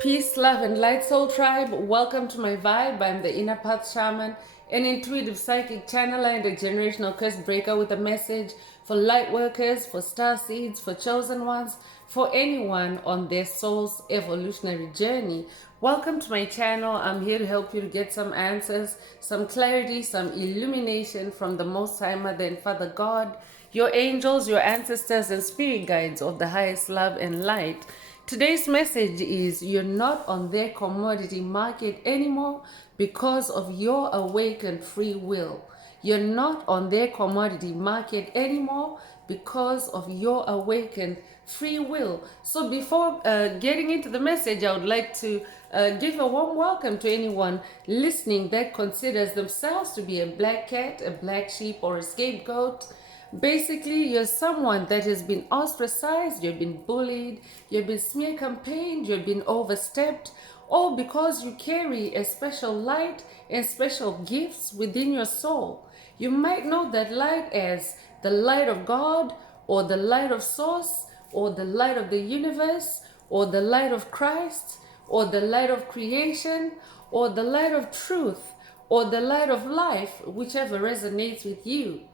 Peace, love, and light soul tribe. Welcome to my vibe. I'm the inner path shaman, an intuitive psychic channeler and a generational curse breaker with a message for light workers, for star seeds, for chosen ones, for anyone on their soul's evolutionary journey. Welcome to my channel. I'm here to help you to get some answers, some clarity, some illumination from the Most High Mother and Father God, your angels, your ancestors, and spirit guides of the highest love and light. Today's message is you're not on their commodity market anymore because of your awakened free will. You're not on their commodity market anymore because of your awakened free will. So before getting into the message, I would like to give a warm welcome to anyone listening that considers themselves to be a black cat, a black sheep, or a scapegoat. Basically, you're someone that has been ostracized, you've been bullied, you've been smear campaigned, you've been overstepped, all because you carry a special light and special gifts within your soul. You might know that light as the light of God, or the light of Source, or the light of the universe, or the light of Christ, or the light of creation, or the light of truth, or the light of life, whichever resonates with you.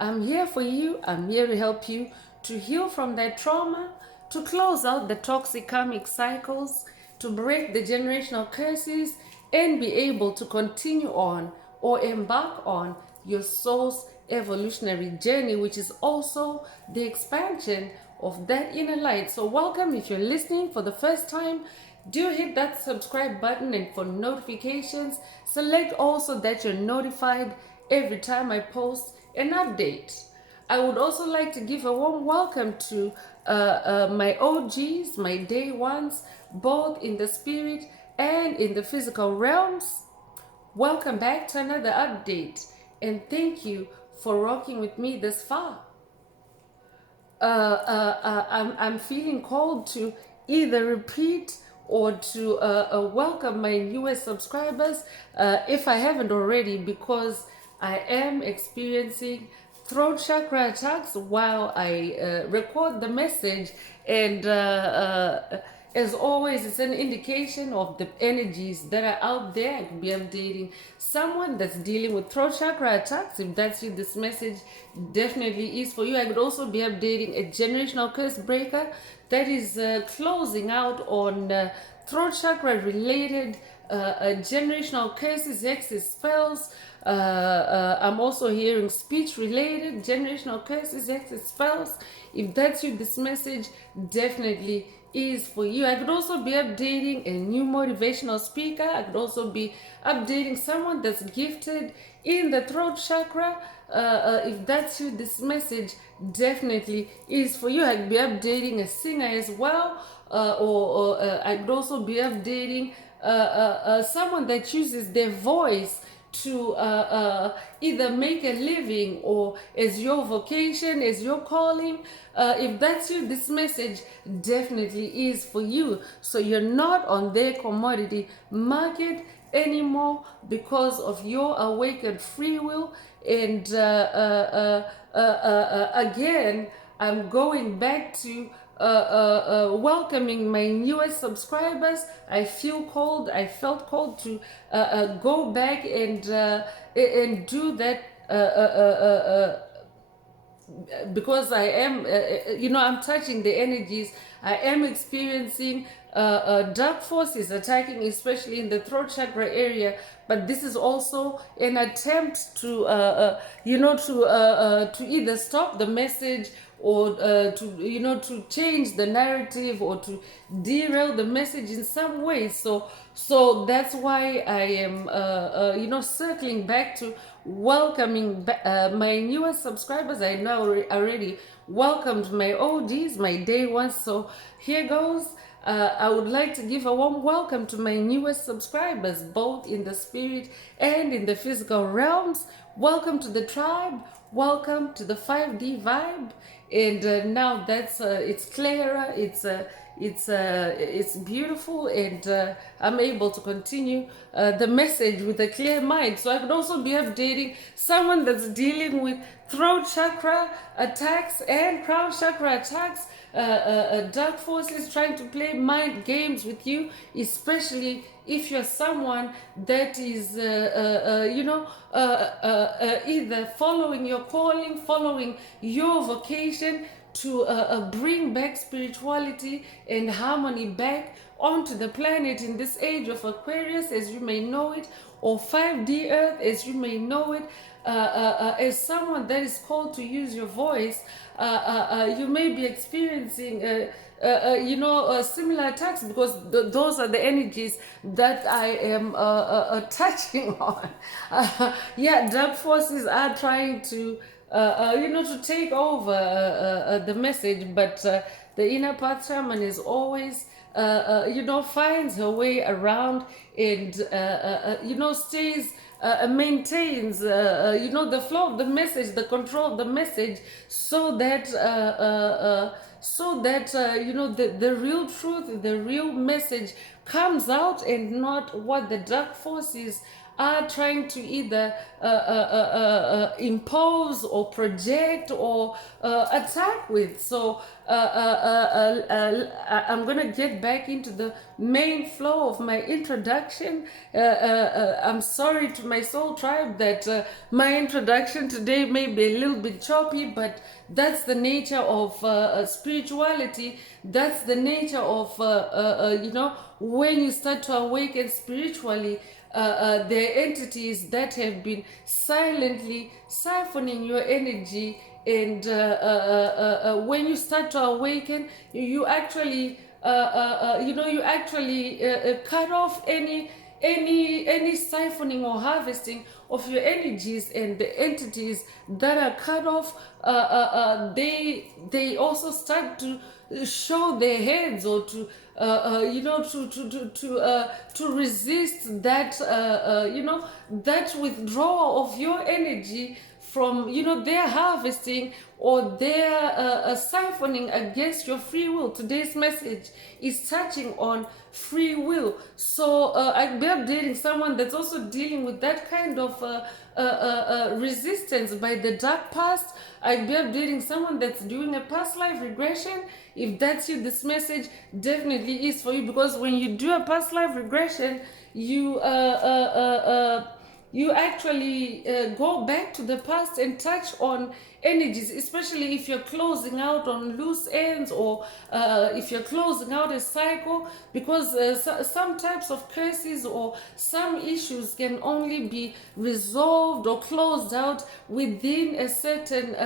I'm here for you. I'm here to help you to heal from that trauma, to close out the toxic karmic cycles, to break the generational curses, and be able to continue on or embark on your soul's evolutionary journey, which is also the expansion of that inner light. So welcome. If you're listening for the first time, do hit that subscribe button, and for notifications, select also that you're notified every time I post an update. I would also like to give a warm welcome to my OGs, my day ones, both in the spirit and in the physical realms. Welcome back to another update, and thank you for rocking with me this far. I'm feeling called to either repeat or to welcome my newest subscribers if I haven't already, because I am experiencing throat chakra attacks while I record the message, and as always, it's an indication of the energies that are out there. I could be updating someone that's dealing with throat chakra attacks. If that's you, this message definitely is for you. I could also be updating a generational curse breaker that is closing out on throat chakra related generational curses, hexes, spells. I'm also hearing speech related generational curses, hexes, spells. If that's you, this message definitely is for you. I could also be updating a new motivational speaker. I could also be updating someone that's gifted in the throat chakra. If that's you, this message definitely is for you. I could be updating a singer as well, or I could also be updating someone that uses their voice to either make a living or as your vocation, as your calling. If that's you, this message definitely is for you. So you're not on their commodity market anymore because of your awakened free will. And again, I'm going back to welcoming my newest subscribers. I felt called to go back and do that because I am, I'm touching the energies. I am experiencing dark forces attacking, especially in the throat chakra area. But this is also an attempt to, to either stop the message or to change the narrative or to derail the message in some way. So that's why I am, circling back to welcoming my newest subscribers. I know already welcomed my OGs, my day ones. So here goes. I would like to give a warm welcome to my newest subscribers, both in the spirit and in the physical realms. Welcome to the tribe. Welcome to the 5D vibe, and now that's it's clearer, it's beautiful, and I'm able to continue the message with a clear mind. So I could also be updating someone that's dealing with throat chakra attacks and crown chakra attacks, dark forces trying to play mind games with you, especially if you're someone that is, either following your calling, following your vocation to bring back spirituality and harmony back onto the planet in this age of Aquarius, as you may know it, or 5D Earth, as you may know it. As someone that is called to use your voice, you may be experiencing similar attacks, because those are the energies that I am touching on. Dark forces are trying to to take over the message, but the inner path shaman is always finds her way around, and stays, maintains the flow of the message, the control of the message, so that the real truth, the real message comes out, and not what the dark forces are trying to either impose or project or attack with. So I'm gonna get back into the main flow of my introduction. I'm sorry to my soul tribe that my introduction today may be a little bit choppy, but that's the nature of spirituality. That's the nature of when you start to awaken spiritually. There are entities that have been silently siphoning your energy, and when you start to awaken, you actually cut off any siphoning or harvesting of your energies, and the entities that are cut off, they also start to show their heads, or to to resist that that withdrawal of your energy from their harvesting or their siphoning against your free will. Today's message is touching on free will. So I'll be updating someone that's also dealing with that kind of resistance by the dark past. I'll be updating someone that's doing a past life regression. If that's you, this message definitely is for you, because when you do a past life regression, you actually go back to the past and touch on energies, especially if you're closing out on loose ends, or if you're closing out a cycle, because some types of curses or some issues can only be resolved or closed out within a certain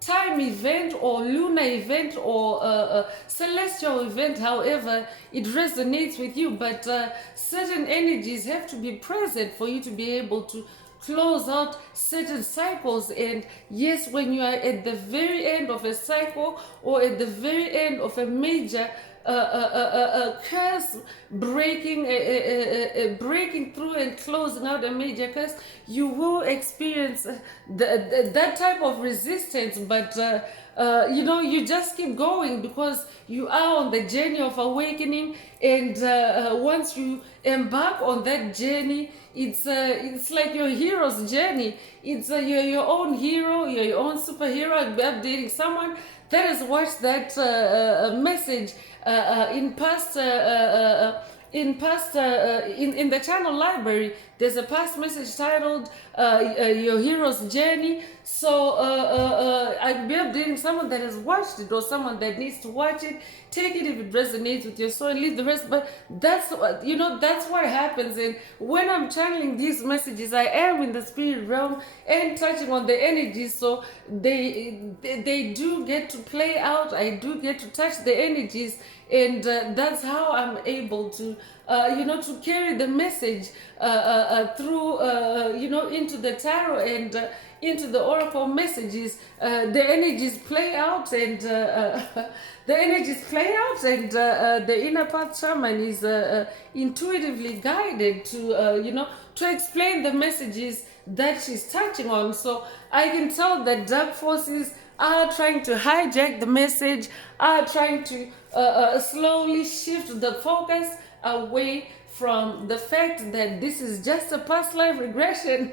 time event, or lunar event, or celestial event, however it resonates with you. But certain energies have to be present for you to be able to close out certain cycles. And yes, when you are at the very end of a cycle, or at the very end of a major curse breaking through and closing out a major curse, you will experience that type of resistance. But you just keep going, because you are on the journey of awakening. And once you embark on that journey, it's like your hero's journey. It's you're your own hero, you're your own superhero. I'll be updating someone that has watched that message in the channel library. There's a past message titled your hero's journey. So I'll be updating someone that has watched it, or someone that needs to watch it. Take it if it resonates with your soul, and leave the rest. But that's what happens. And when I'm channeling these messages, I am in the spirit realm and touching on the energies. So they do get to play out. I do get to touch the energies, and that's how I'm able to to carry the message through, into the tarot and into the oracle messages. The energies play out, and the inner path shaman is intuitively guided to, to explain the messages that she's touching on. So I can tell that dark forces are trying to hijack the message, are trying to slowly shift the focus away from the fact that this is just a past life regression.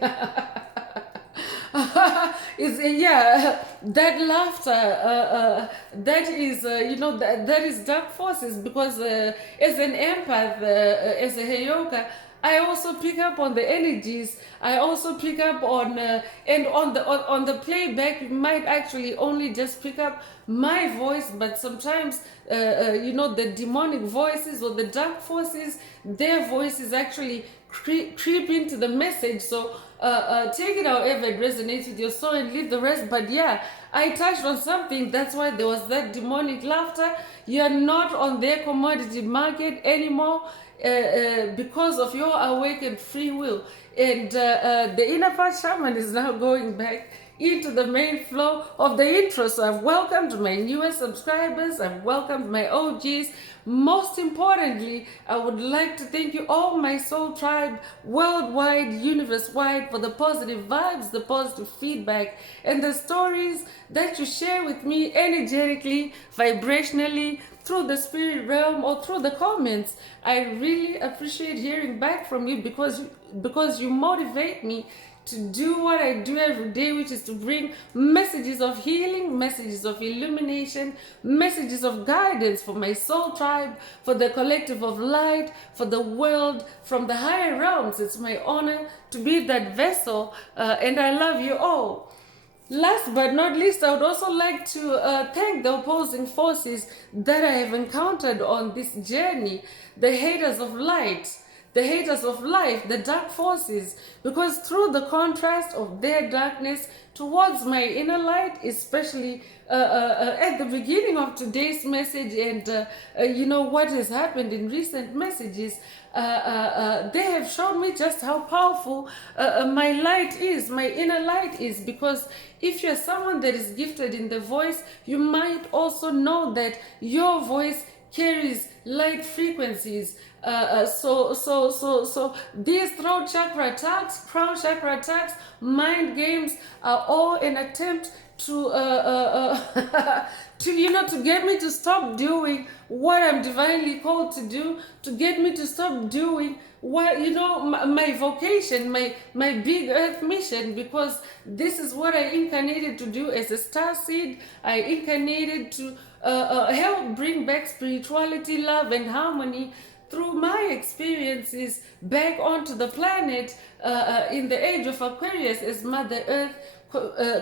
That laughter, that is, that is dark forces, because as an empath, as a heyoka, I also pick up on the energies. I also pick up on and on the playback, you might actually only just pick up my voice, but sometimes the demonic voices or the dark forces, their voices actually creep into the message. So take it however it resonates with your soul and leave the rest. But yeah, I touched on something. That's why there was that demonic laughter. You're not on their commodity market anymore. Because of your awakened free will, and the inner path shaman is now going back into the main flow of the intro. So I've welcomed my newest subscribers, I've welcomed my OGs. Most importantly, I would like to thank you, all my soul tribe, worldwide, universe-wide, for the positive vibes, the positive feedback, and the stories that you share with me energetically, vibrationally, through the spirit realm or through the comments. I really appreciate hearing back from you, because you motivate me to do what I do every day, which is to bring messages of healing, messages of illumination, messages of guidance for my soul tribe, for the collective of light, for the world, from the higher realms. It's my honor to be that vessel, and I love you all. Last but not least, I would also like to thank the opposing forces that I have encountered on this journey, the haters of light, the haters of life, the dark forces, because through the contrast of their darkness towards my inner light, especially at the beginning of today's message, and what has happened in recent messages, they have shown me just how powerful my light is, my inner light is. Because if you're someone that is gifted in the voice, you might also know that your voice carries light frequencies. So these throat chakra attacks, crown chakra attacks, mind games are all an attempt to to get me to stop doing what I'm divinely called to do, to get me to stop doing what, my vocation, my big earth mission, because this is what I incarnated to do as a star seed. I incarnated to help bring back spirituality, love, and harmony through my experiences back onto the planet in the age of Aquarius, as Mother Earth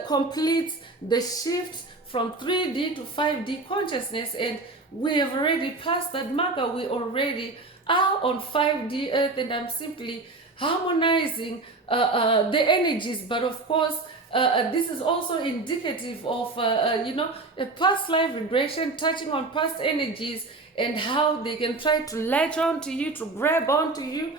completes the shift from 3D to 5D consciousness. And we have already passed that marker. We already are on 5D Earth, and I'm simply harmonizing the energies. But of course, this is also indicative of a past life regression, touching on past energies and how they can try to latch on to you, to grab onto you,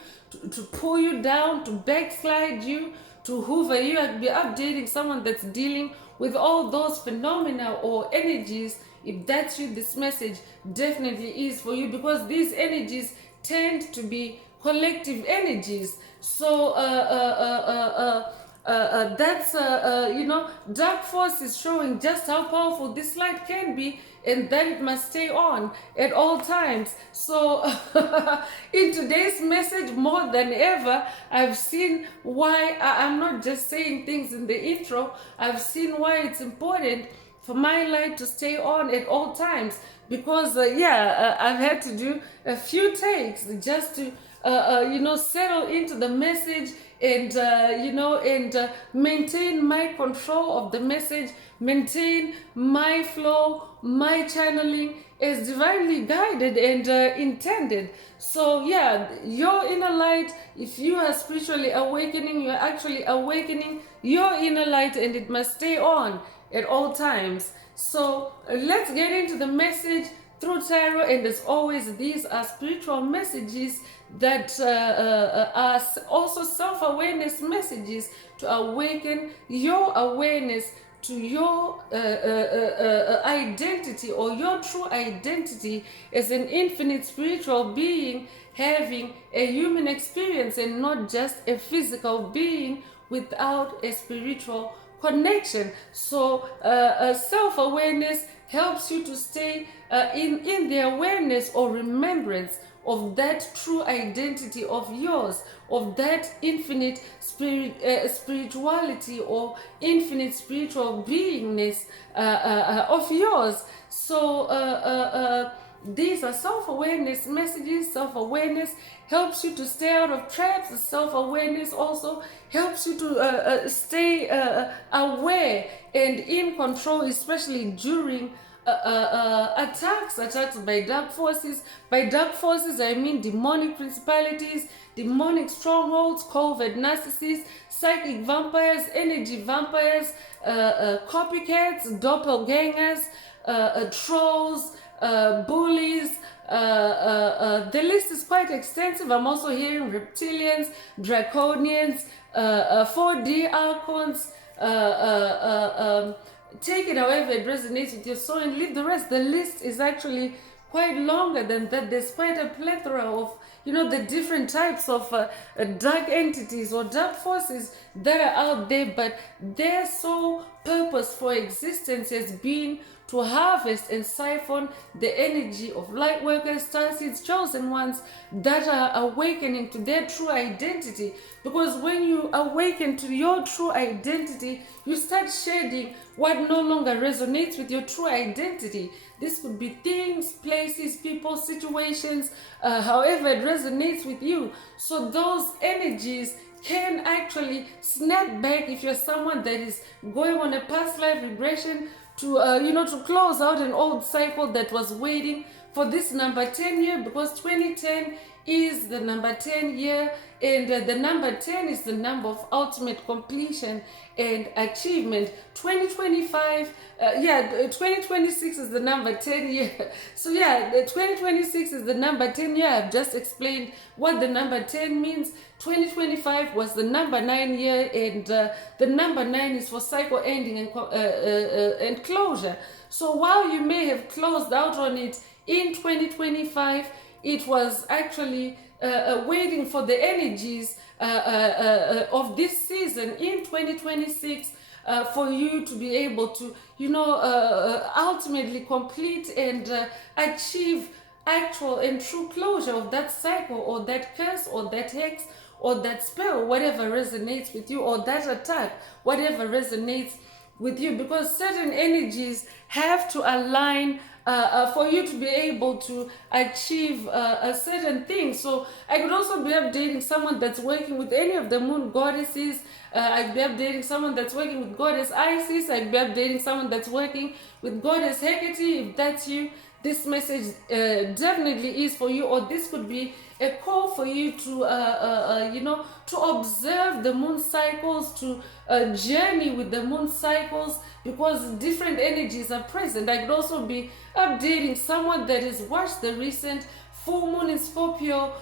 to pull you down, to backslide you, to hoover you, and be updating someone that's dealing with all those phenomena or energies. If that's you, this message definitely is for you, because these energies tend to be collective energies. So that's dark force is showing just how powerful this light can be, and that it must stay on at all times. So in today's message, more than ever, I've seen why I'm not just saying things in the intro. I've seen why it's important for my light to stay on at all times, because I've had to do a few takes just to settle into the message, and maintain my control of the message, maintain my flow, my channeling as divinely guided and intended. So yeah, your inner light, if you are spiritually awakening, you're actually awakening your inner light, and it must stay on at all times. So let's get into the message. through tarot, and as always, these are spiritual messages that are also self-awareness messages to awaken your awareness to your identity, or your true identity as an infinite spiritual being having a human experience, and not just a physical being without a spiritual connection. So self-awareness helps you to stay in the awareness or remembrance of that true identity of yours, of that infinite spirituality or infinite spiritual beingness of yours. So these are self-awareness messages. Self-awareness helps you to stay out of traps. Self-awareness also helps you to stay aware and in control, especially during attacks by dark forces. By dark forces, I mean demonic principalities, demonic strongholds, covert narcissists, psychic vampires, energy vampires, copycats, doppelgangers, trolls, bullies. The list is quite extensive. I'm also hearing reptilians, draconians, 4D archons. Take it however it resonates with your soul and leave the rest. The list is actually quite longer than that. There's quite a plethora of, the different types of dark entities or dark forces that are out there, but their sole purpose for existence has been to harvest and siphon the energy of light workers, starseeds, chosen ones that are awakening to their true identity. Because when you awaken to your true identity, you start shedding what no longer resonates with your true identity. This could be things, places, people, situations, however it resonates with you. So those energies can actually snap back if you're someone that is going on a past life regression to to close out an old cycle that was waiting for this number 10 year, because 2010 is the number 10 year, and the number 10 is the number of ultimate completion and achievement. 2025 2026 is the number 10 year. So the 2026 is the number 10 year. I've just explained what the number 10 means. 2025 was the number 9 year, and the number 9 is for cycle ending and closure. So while you may have closed out on it in 2025, it was actually waiting for the energies of this season in 2026 for you to be able to, ultimately complete and achieve actual and true closure of that cycle, or that curse, or that hex, or that spell, whatever resonates with you, or that attack, whatever resonates with you, because certain energies have to align for you to be able to achieve a certain thing. So I could also be updating someone that's working with any of the moon goddesses. I'd be updating someone that's working with goddess Isis. I'd be updating someone that's working with goddess Hecate. If that's you, this message definitely is for you. Or this could be a call for you to to observe the moon cycles, to journey with the moon cycles, because different energies are present. I could also be updating someone that has watched the recent full moon in Scorpio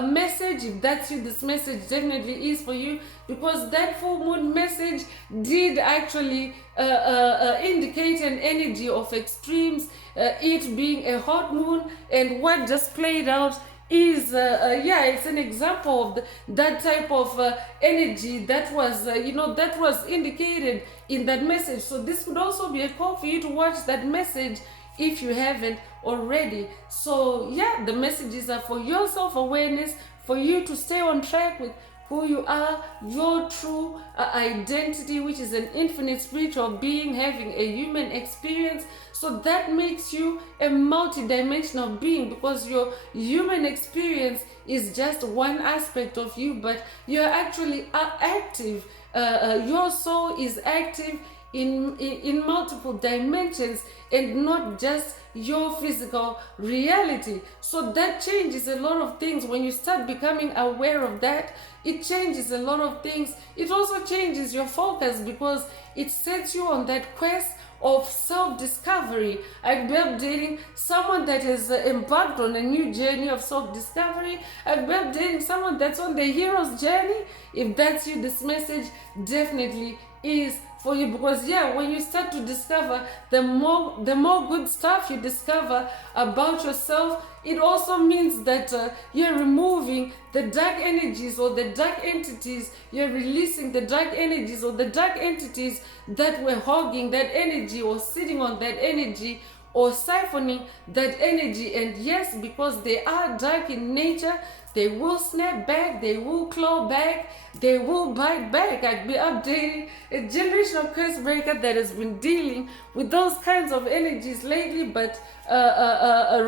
message. If that's you, this message definitely is for you, because that full moon message did actually indicate an energy of extremes, it being a hot moon, and what just played out is it's an example of that type of energy that was that was indicated in that message. So this could also be a call for you to watch that message if you haven't already. So the messages are for your self-awareness, for you to stay on track with who you are, your true identity, which is an infinite spiritual being having a human experience. So that makes you a multi-dimensional being, because your human experience is just one aspect of you, but you're actually active. Your soul is active in multiple dimensions, and not just your physical reality. So that changes a lot of things. When you start becoming aware of that, it changes a lot of things. It also changes your focus, because it sets you on that quest of self-discovery. I'd be updating someone that has embarked on a new journey of self-discovery. I'd be updating someone that's on the hero's journey. If that's you, this message definitely is for you, because yeah, when you start to discover, the more good stuff you discover about yourself, it also means that you're removing the dark energies or the dark entities. You're releasing the dark energies or the dark entities that were hogging that energy or sitting on that energy or siphoning that energy. And yes, because they are dark in nature, they will snap back, they will claw back, they will bite back. I'd be updating a generational curse breaker that has been dealing with those kinds of energies lately, but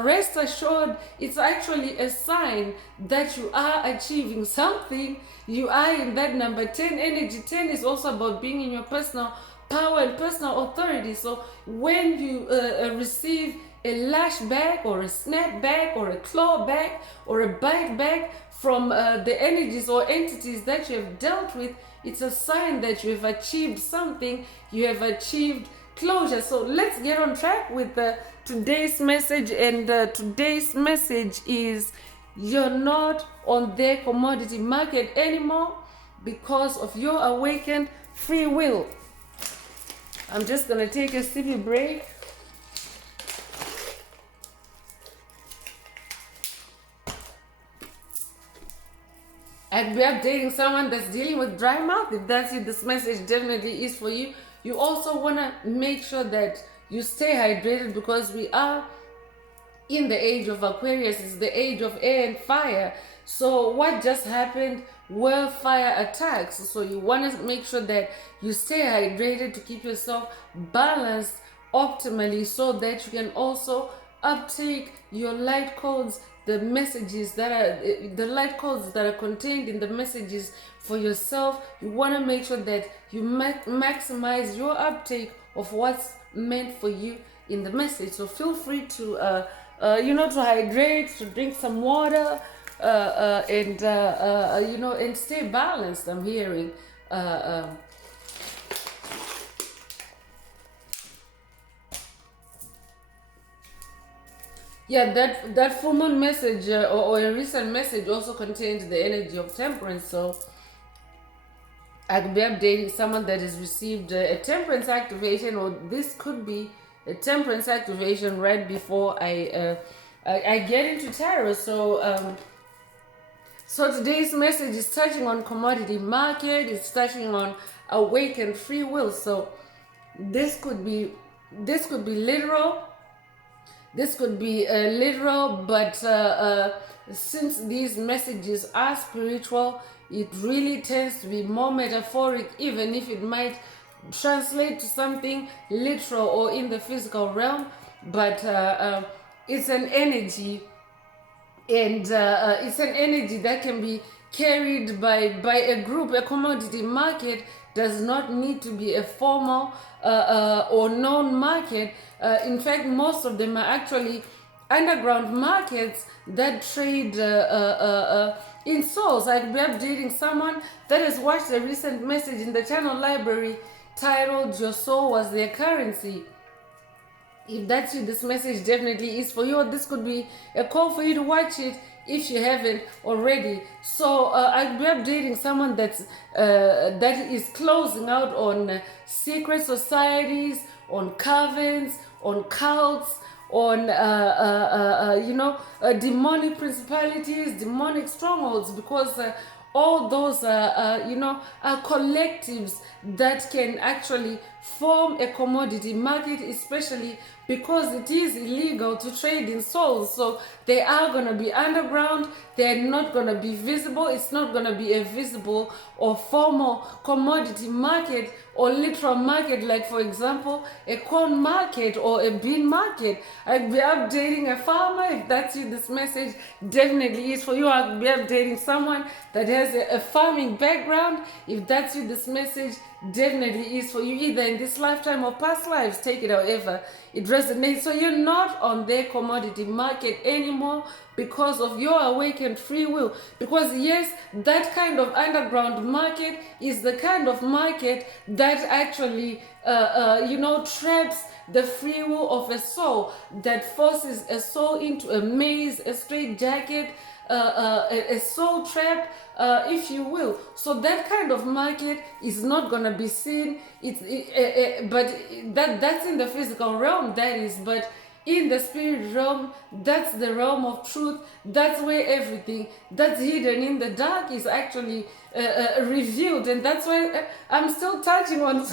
rest assured, it's actually a sign that you are achieving something. You are in that number 10 energy. 10 is also about being in your personal power and personal authority. So when you receive a lash back or a snap back or a claw back or a bite back from the energies or entities that you have dealt with, it's a sign that you have achieved something, you have achieved closure. So let's get on track with today's message. And today's message is, you're not on the commodity market anymore because of your awakened free will. I'm just gonna take a sippy break. I'd be updating someone that's dealing with dry mouth. If that's you, this message definitely is for you. You also want to make sure that you stay hydrated, because we are in the age of Aquarius. It's the age of air and fire. So what just happened were fire attacks. So you want to make sure that you stay hydrated to keep yourself balanced optimally, so that you can also uptake your light codes, the messages that are the light codes that are contained in the messages for yourself. You want to make sure that you maximize your uptake of what's meant for you in the message. So feel free to to hydrate, to drink some water, and and stay balanced. I'm hearing yeah, that full moon message or a recent message also contains the energy of temperance. So I could be updating someone that has received a temperance activation, or this could be a temperance activation right before I get into tarot. So so today's message is touching on commodity market. It's touching on awakened free will. So this could be literal. This could be literal, but since these messages are spiritual, it really tends to be more metaphoric, even if it might translate to something literal or in the physical realm. But it's an energy, and it's an energy that can be carried by a group. A commodity market does not need to be a formal or known market. In fact, most of them are actually underground markets that trade in souls. I'd be updating someone that has watched a recent message in the channel library titled "Your Soul Was Their Currency." If that's you, this message definitely is for you. Or this could be a call for you to watch it if you haven't already. So I'll be updating someone that is closing out on secret societies, on covens, on cults, on demonic principalities, demonic strongholds, because all those are collectives that can actually form a commodity market, especially because it is illegal to trade in souls. So they are going to be underground. They're not going to be visible. It's not going to be a visible or formal commodity market or literal market, like for example a corn market or a bean market. I'll be updating a farmer. If that's you, this message definitely is for you. I'll be updating someone that has has a farming background, if that's you, this message definitely is for you, either in this lifetime or past lives. Take it however it resonates. So you're not on their commodity market anymore because of your awakened free will. Because yes, that kind of underground market is the kind of market that actually traps the free will of a soul, that forces a soul into a maze, a straitjacket, a soul trap, if you will. So that kind of market is not gonna be seen. But that's in the physical realm. That is, but in the spirit realm, that's the realm of truth. That's where everything that's hidden in the dark is actually revealed. And that's why I'm still touching on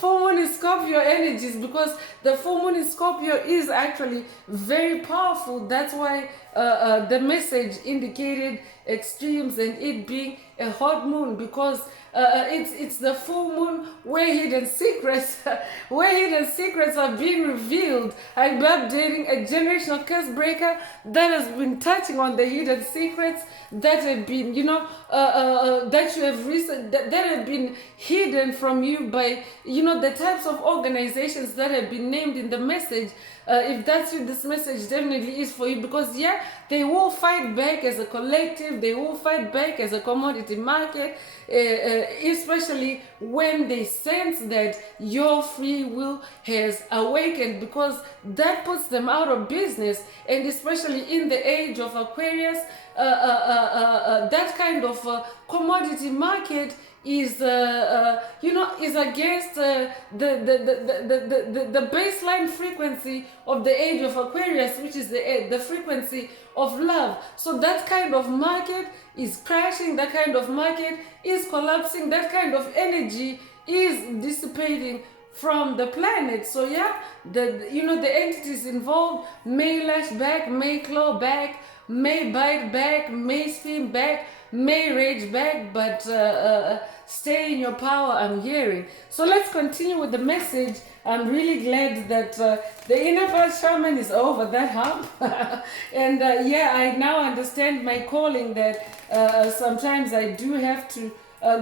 full moon in Scorpio energies, because the full moon in Scorpio is actually very powerful. That's why the message indicated extremes and it being a hot moon, because it's the full moon where hidden secrets are being revealed. I'm updating a generational curse breaker that has been touching on the hidden secrets that have been that you have that have been hidden from you by the types of organizations that have been named in the message. If that's you, this message definitely is for you, because they will fight back as a collective, they will fight back as a commodity market, especially when they sense that your free will has awakened, because that puts them out of business. And especially in the age of Aquarius, that kind of commodity market is against the baseline frequency of the age of Aquarius, which is the frequency of love. So that kind of market is crashing, that kind of market is collapsing, that kind of energy is dissipating from the planet. So the entities involved may lash back, may claw back, may bite back, may spin back, may rage back, but stay in your power, I'm hearing. So let's continue with the message. I'm really glad that the inner path shaman is over that hump. And I now understand my calling, that sometimes I do have to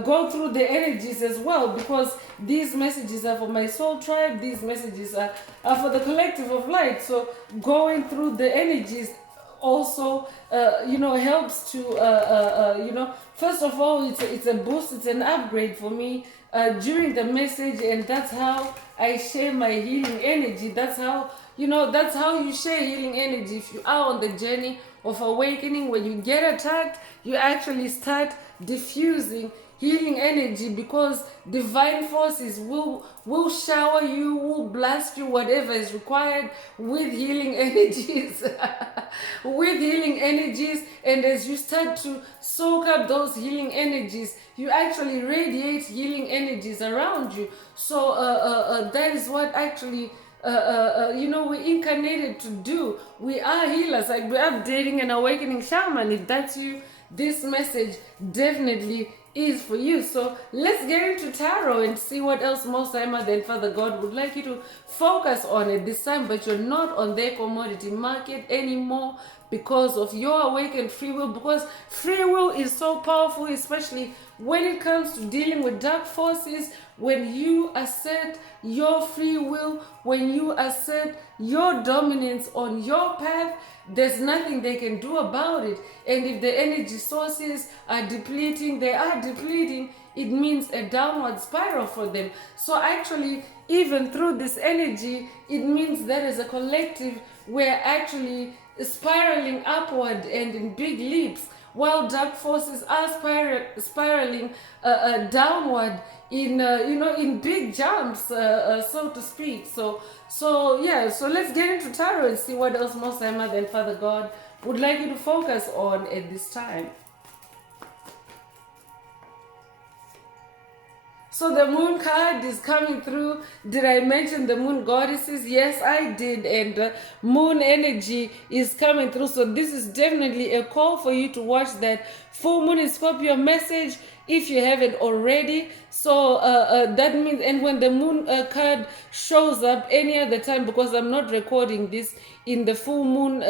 go through the energies as well, because these messages are for my soul tribe, these messages are for the collective of light. So going through the energies also helps to first of all, it's a boost, it's an upgrade for me during the message. And that's how I share my healing energy. That's how you share healing energy. If you are on the journey of awakening, when you get attacked, you actually start diffusing healing energy, because divine forces will shower you, will blast you, whatever is required, with healing energies. With healing energies. And as you start to soak up those healing energies, you actually radiate healing energies around you. So that is what actually we incarnated to do. We are healers. Like, we're updating an awakening shaman. If that's you, this message definitely is for you. So let's get into tarot and see what else Most High Mother and Father God would like you to focus on at this time. But you're not on their commodity market anymore because of your awakened free will, because free will is so powerful, especially when it comes to dealing with dark forces. When you assert your free will, when you assert your dominance on your path, there's nothing they can do about it. And if the energy sources are depleting, it means a downward spiral for them. So actually, even through this energy, it means that as a collective, we're actually spiraling upward and in big leaps, while dark forces are spiraling downward in big jumps, so to speak. So let's get into tarot and see what else Most High Mother and Father God would like you to focus on at this time. So the moon card is coming through. Did I mention the moon goddesses? Yes, I did. And moon energy is coming through. So this is definitely a call for you to watch that full moon in Scorpio message if you haven't already. So that means, and when the moon card shows up any other time, because I'm not recording this in the full moon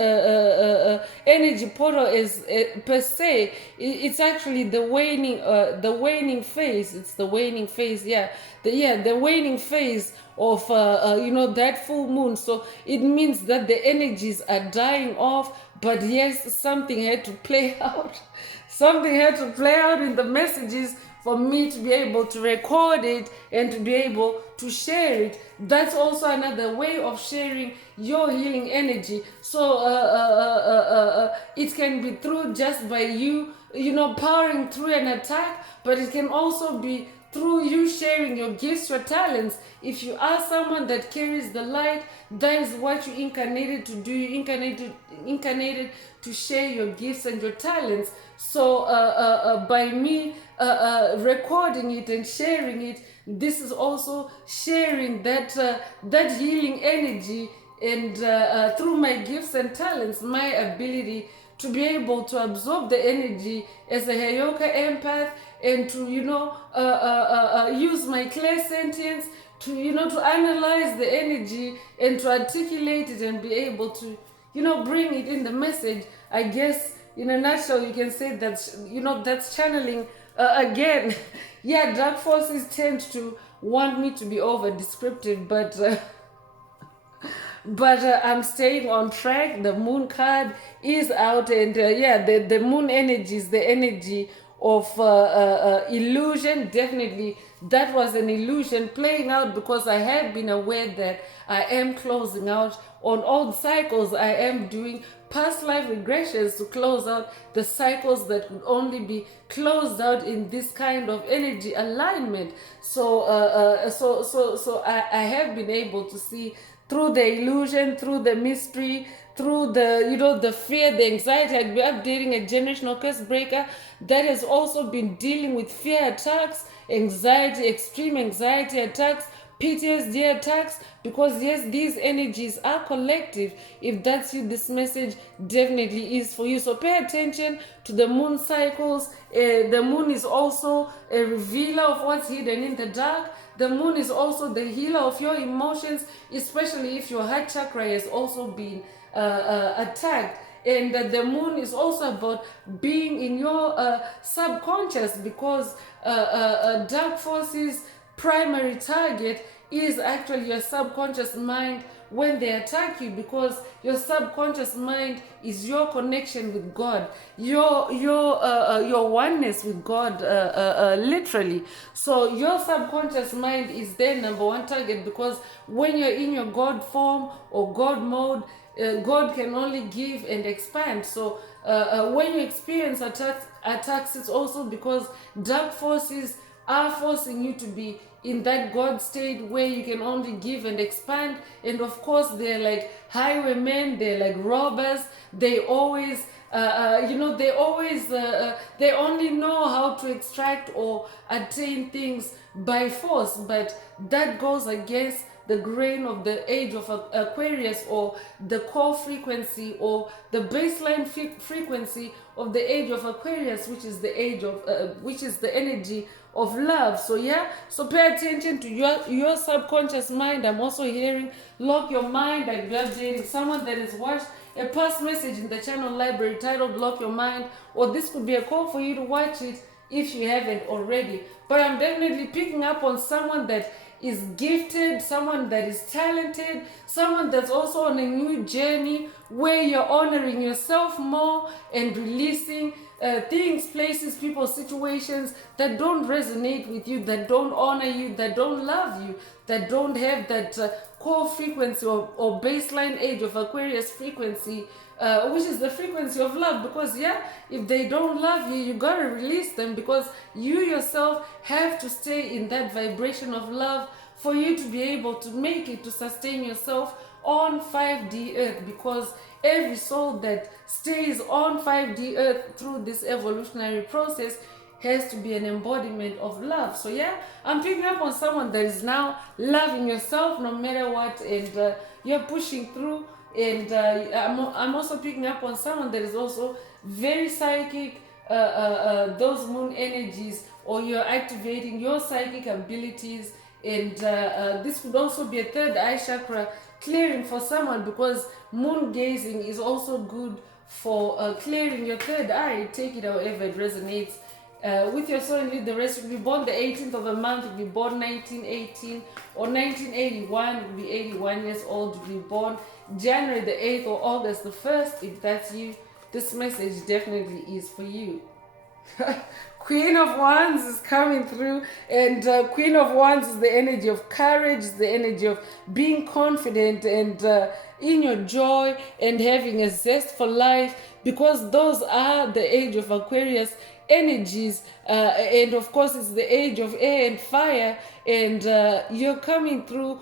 energy portal is per se, it's actually the waning phase. It's the waning phase, yeah, the waning phase of that full moon. So it means that the energies are dying off, but yes, something had to play out. Something had to play out in the messages for me to be able to record it and to be able to share it. That's also another way of sharing your healing energy. So it can be through just by you powering through an attack, but it can also be through you sharing your gifts, your talents. If you are someone that carries the light, that is what you incarnated to do. You incarnated to share your gifts and your talents. So by me recording it and sharing it, this is also sharing that healing energy, and through my gifts and talents, my ability to be able to absorb the energy as a Heyoka empath, and to use my clairsentience to to analyze the energy and to articulate it and be able to bring it in the message. I guess in a nutshell you can say that's that's channeling again. Yeah, dark forces tend to want me to be over descriptive, but I'm staying on track. The moon card is out, and the moon energy is the energy of illusion. Definitely that was an illusion playing out, because I have been aware that I am closing out on old cycles. I am doing past life regressions to close out the cycles that could only be closed out in this kind of energy alignment. So I have been able to see through the illusion, through the mystery, through the the fear, the anxiety. I'd be updating a generational curse breaker that has also been dealing with fear attacks, anxiety, extreme anxiety attacks, PTSD attacks, because yes, these energies are collective. If that's you, this message definitely is for you. So pay attention to the moon cycles. The moon is also a revealer of what's hidden in the dark. The moon is also the healer of your emotions, especially if your heart chakra has also been attacked. And the moon is also about being in your subconscious, because dark forces primary target is actually your subconscious mind when they attack you, because your subconscious mind is your connection with God, your oneness with God, literally. So your subconscious mind is their number one target, because when you're in your God form or God mode, God can only give and expand. So when you experience attacks, it's also because dark forces are forcing you to be in that God state where you can only give and expand. And of course, they're like highwaymen, they're like robbers. They always they only know how to extract or attain things by force, but that goes against the grain of the age of Aquarius, or the core frequency, or the baseline frequency of the age of Aquarius, which is the age of which is the energy of love. So so pay attention to your subconscious mind. I'm also hearing lock your mind. I'm updating someone that has watched a past message in the channel library titled Lock Your Mind, or this could be a call for you to watch it if you haven't already. But I'm definitely picking up on someone that is gifted, someone that is talented, someone that's also on a new journey where you're honoring yourself more and releasing things, places, people, situations that don't resonate with you, that don't honor you, that don't love you, that don't have that core frequency or baseline age of Aquarius frequency, which is the frequency of love. Because if they don't love you, you gotta release them, because you yourself have to stay in that vibration of love for you to be able to make it, to sustain yourself on 5D Earth. Because every soul that stays on 5D Earth through this evolutionary process has to be an embodiment of love. So I'm picking up on someone that is now loving yourself no matter what, and you're pushing through. And I'm also picking up on someone that is also very psychic, those moon energies, or you're activating your psychic abilities. And this could also be a third eye chakra clearing for someone, because moon gazing is also good for clearing your third eye. Take it however it resonates with your soul and lead the rest. You could be born the 18th of a month, you could be born 1918 or 1981, you could be 81 years old, you could be born January the 8th or August the 1st. If that's you, this message definitely is for you. Queen of Wands is coming through, and Queen of Wands is the energy of courage, the energy of being confident and in your joy and having a zest for life, because those are the age of Aquarius energies, and of course it's the age of air and fire, and you're coming through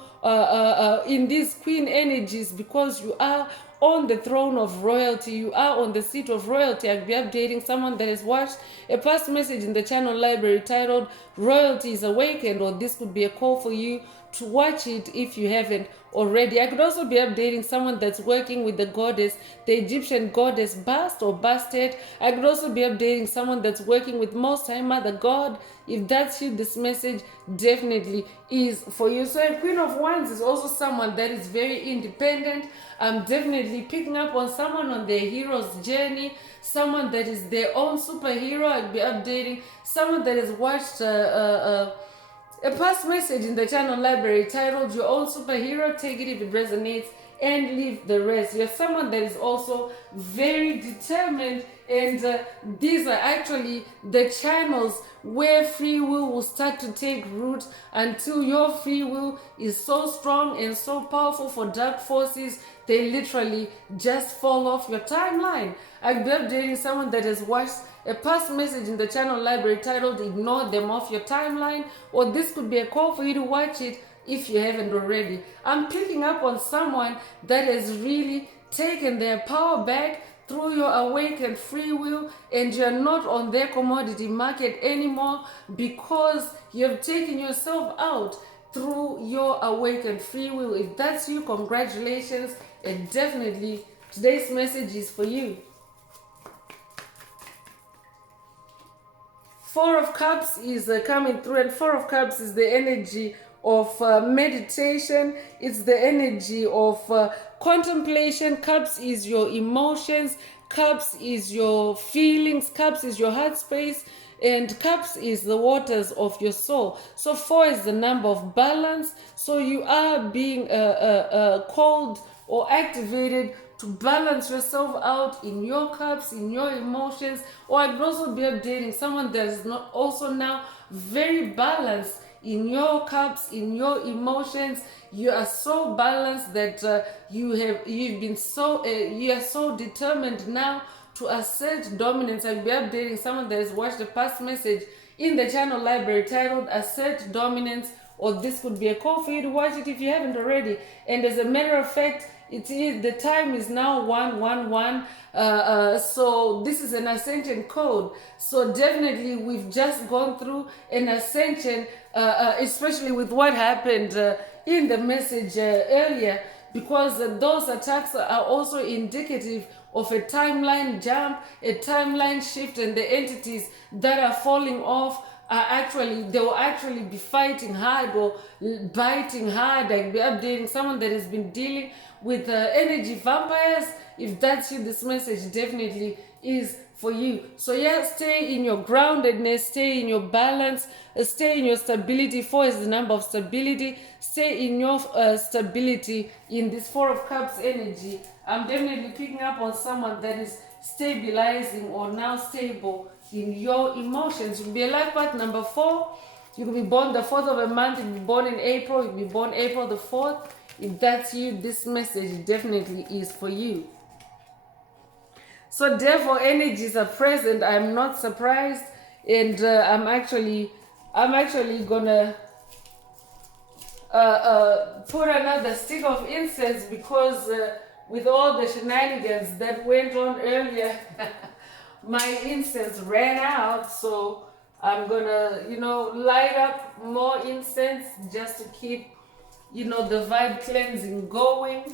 in these queen energies because you are on the throne of royalty, you are on the seat of royalty. I'll be updating someone that has watched a past message in the channel library titled Royalty is Awakened, or this could be a call for you to watch it if you haven't already. I could also be updating someone that's working with the goddess, the Egyptian goddess Bast or Bastet. I could also be updating someone that's working with Most High Mother God. If that's you, this message definitely is for you. So a Queen of Wands is also someone that is very independent. I'm definitely picking up on someone on their hero's journey, someone that is their own superhero. I'd be updating someone that has watched a past message in the channel library titled Your Own Superhero. Take it if it resonates and leave the rest. You're someone that is also very determined, and these are actually the channels where free will start to take root, until your free will is so strong and so powerful for dark forces, they literally just fall off your timeline. I'll be updating someone that has watched a past message in the channel library titled Ignore Them Off Your Timeline, or this could be a call for you to watch it if you haven't already. I'm picking up on someone that has really taken their power back through your awakened free will, and you're not on their commodity market anymore because you've taken yourself out through your awakened free will. If that's you, congratulations, and definitely today's message is for you. Four of Cups is coming through, and Four of Cups is the energy of meditation. It's the energy of contemplation. Cups is your emotions. Cups is your feelings. Cups is your heart space. And Cups is the waters of your soul. So 4 is the number of balance. So you are being called or activated to balance yourself out in your cups, in your emotions. Or I could also be updating someone that is not also now very balanced in your cups, in your emotions. You are so balanced that you are so determined now to assert dominance. I'll be updating someone that has watched a past message in the channel library titled Assert Dominance, or this could be a call for you to watch it if you haven't already. And as a matter of fact, the time is now 111. So this is an Ascension code. So definitely we've just gone through an Ascension, especially with what happened in the message earlier, because those attacks are also indicative of a timeline jump, a timeline shift, and the entities that are falling off they will actually be fighting hard or biting hard. I'll be updating someone that has been dealing with energy vampires. If that's you, this message definitely is for you. So yeah, stay in your groundedness, stay in your balance, stay in your stability. 4 is the number of stability. Stay in your stability in this 4 of Cups energy. I'm definitely picking up on someone that is stabilizing or now stable in your emotions. You could be a life path number 4. You could be born the 4th of a month. You could be born in April. You could be born April the 4th. If that's you, this message definitely is for you. So devil energies are present. I'm not surprised, and I'm actually gonna put another stick of incense, because with all the shenanigans that went on earlier, my incense ran out. So I'm gonna, light up more incense just to keep, the vibe cleansing going.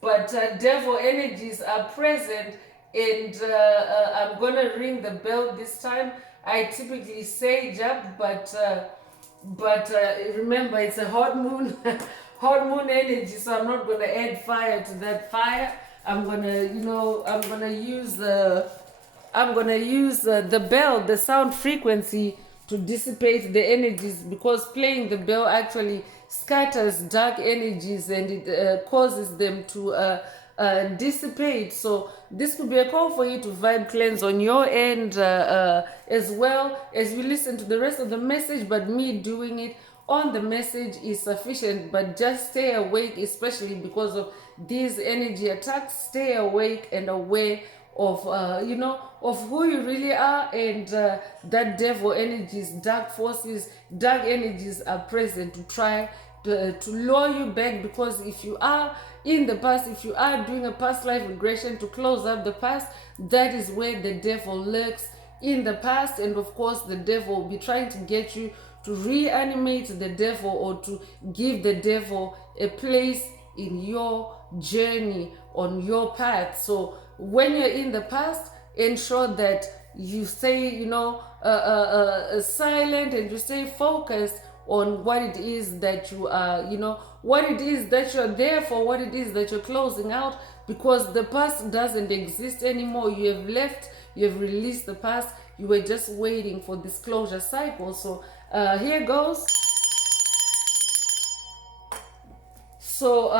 But devil energies are present, and I'm gonna ring the bell this time. I typically sage up, but remember it's a hot moon, hot moon energy, so I'm not gonna add fire to that fire. I'm gonna, I'm gonna use the bell, the sound frequency, to dissipate the energies, because playing the bell actually scatters dark energies and it causes them to dissipate. So this could be a call for you to vibe cleanse on your end as well as you listen to the rest of the message. But me doing it on the message is sufficient, but just stay awake, especially because of these energy attacks. Stay awake and aware of of who you really are, and that devil energies, dark forces, dark energies are present to try to lure you back. Because if you are in the past, if you are doing a past life regression to close up the past, that is where the devil lurks, in the past. And of course the devil will be trying to get you to reanimate the devil, or to give the devil a place in your journey, on your path. So when you're in the past, ensure that you stay silent, and you stay focused on what it is that you are, what it is that you're there for, what it is that you're closing out, because the past doesn't exist anymore. You have left, you have released the past, you were just waiting for this closure cycle. So here goes. So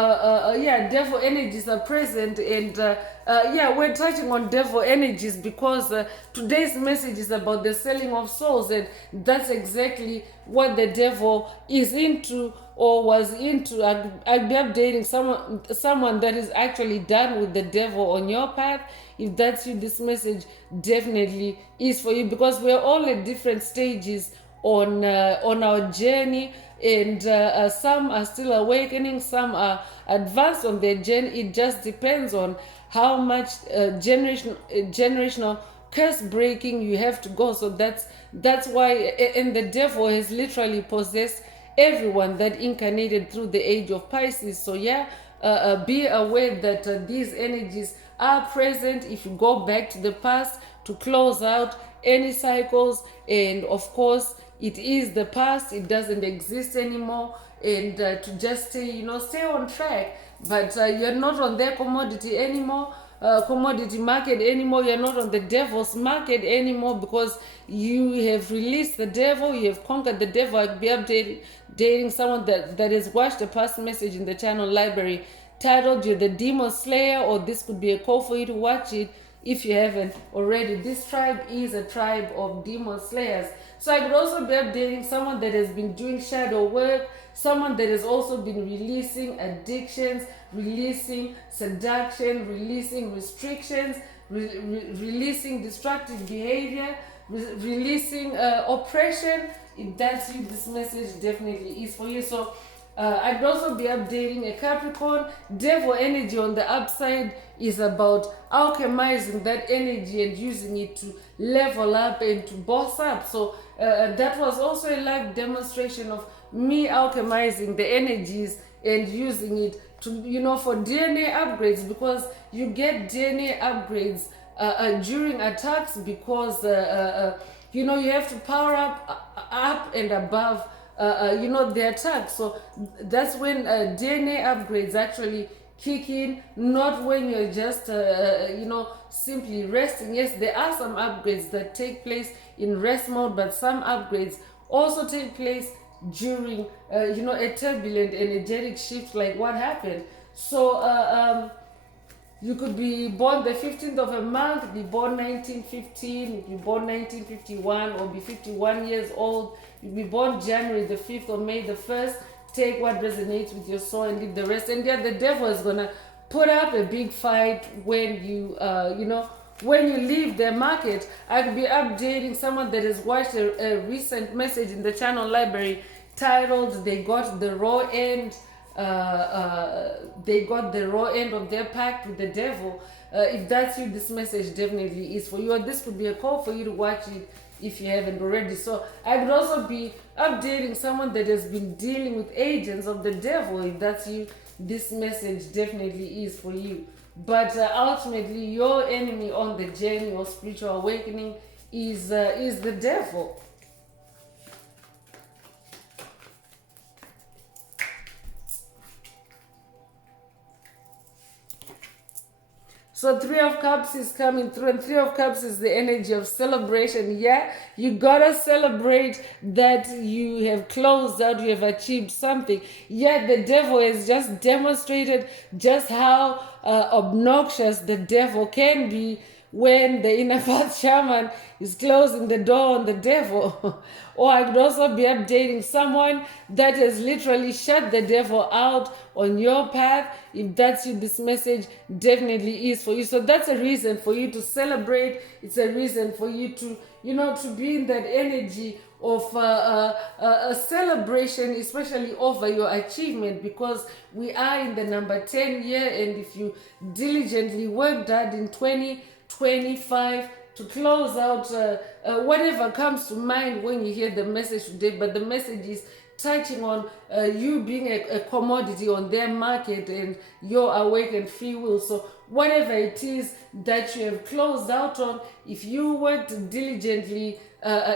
yeah, devil energies are present, and yeah, we're touching on devil energies because today's message is about the selling of souls, and that's exactly what the devil is into, or was into. I'd be updating someone that is actually done with the devil on your path. If that's you, this message definitely is for you, because we're all at different stages on our journey, and some are still awakening, some are advanced on their journey. It just depends on how much generational curse breaking you have to go. So that's why, and the devil has literally possessed everyone that incarnated through the age of Pisces. So yeah, be aware that these energies are present if you go back to the past to close out any cycles. And of course it is the past, it doesn't exist anymore, and to just stay on track. But you're not on their commodity anymore, commodity market anymore. You're not on the devil's market anymore, because you have released the devil, you have conquered the devil. I'll be updating someone that has watched a past message in the channel library titled "You're the Demon Slayer," or this could be a call for you to watch it if you haven't already. This tribe is a tribe of demon slayers. So I could also be updating someone that has been doing shadow work, someone that has also been releasing addictions, releasing seduction, releasing restrictions, releasing destructive behavior, releasing oppression. If that's you, this message definitely is for you. So I'd also be updating a Capricorn. Devil energy on the upside is about alchemizing that energy and using it to level up and to boss up. So that was also a live demonstration of me alchemizing the energies and using it to, for DNA upgrades, because you get DNA upgrades during attacks, because you have to power up and above the attack. So that's when DNA upgrades actually kick in, not when you're just simply resting. Yes, there are some upgrades that take place in rest mode, but some upgrades also take place during a turbulent energetic shift, like what happened. So you could be born the 15th of a month, be born 1915, be born 1951, or be 51 years old. You'll be born January the 5th or May the 1st. Take what resonates with your soul and leave the rest. And yeah, the devil is gonna put up a big fight when you when you leave the market. I'll be updating someone that has watched a recent message in the channel library titled "They Got the Raw End." They got the raw end of their pact with the devil. If that's you, this message definitely is for you. Or this could be a call for you to watch it if you haven't already. So I could also be updating someone that has been dealing with agents of the devil. If that's you, this message definitely is for you. but ultimately your enemy on the journey of spiritual awakening is the devil. So Three of Cups is coming through, and Three of Cups is the energy of celebration. Yeah, you gotta celebrate that you have closed out, you have achieved something. Yet the devil has just demonstrated just how obnoxious the devil can be when the inner path shaman is closing the door on the devil. Or I could also be updating someone that has literally shut the devil out on your path. If that's you, this message definitely is for you. So that's a reason for you to celebrate. It's a reason for you to, to be in that energy of a celebration, especially over your achievement, because we are in the number 10 year, and if you diligently worked hard in 2025 to close out whatever comes to mind when you hear the message today, but the message is touching on you being a commodity on their market and your awakened free will. So whatever it is that you have closed out on, if you worked diligently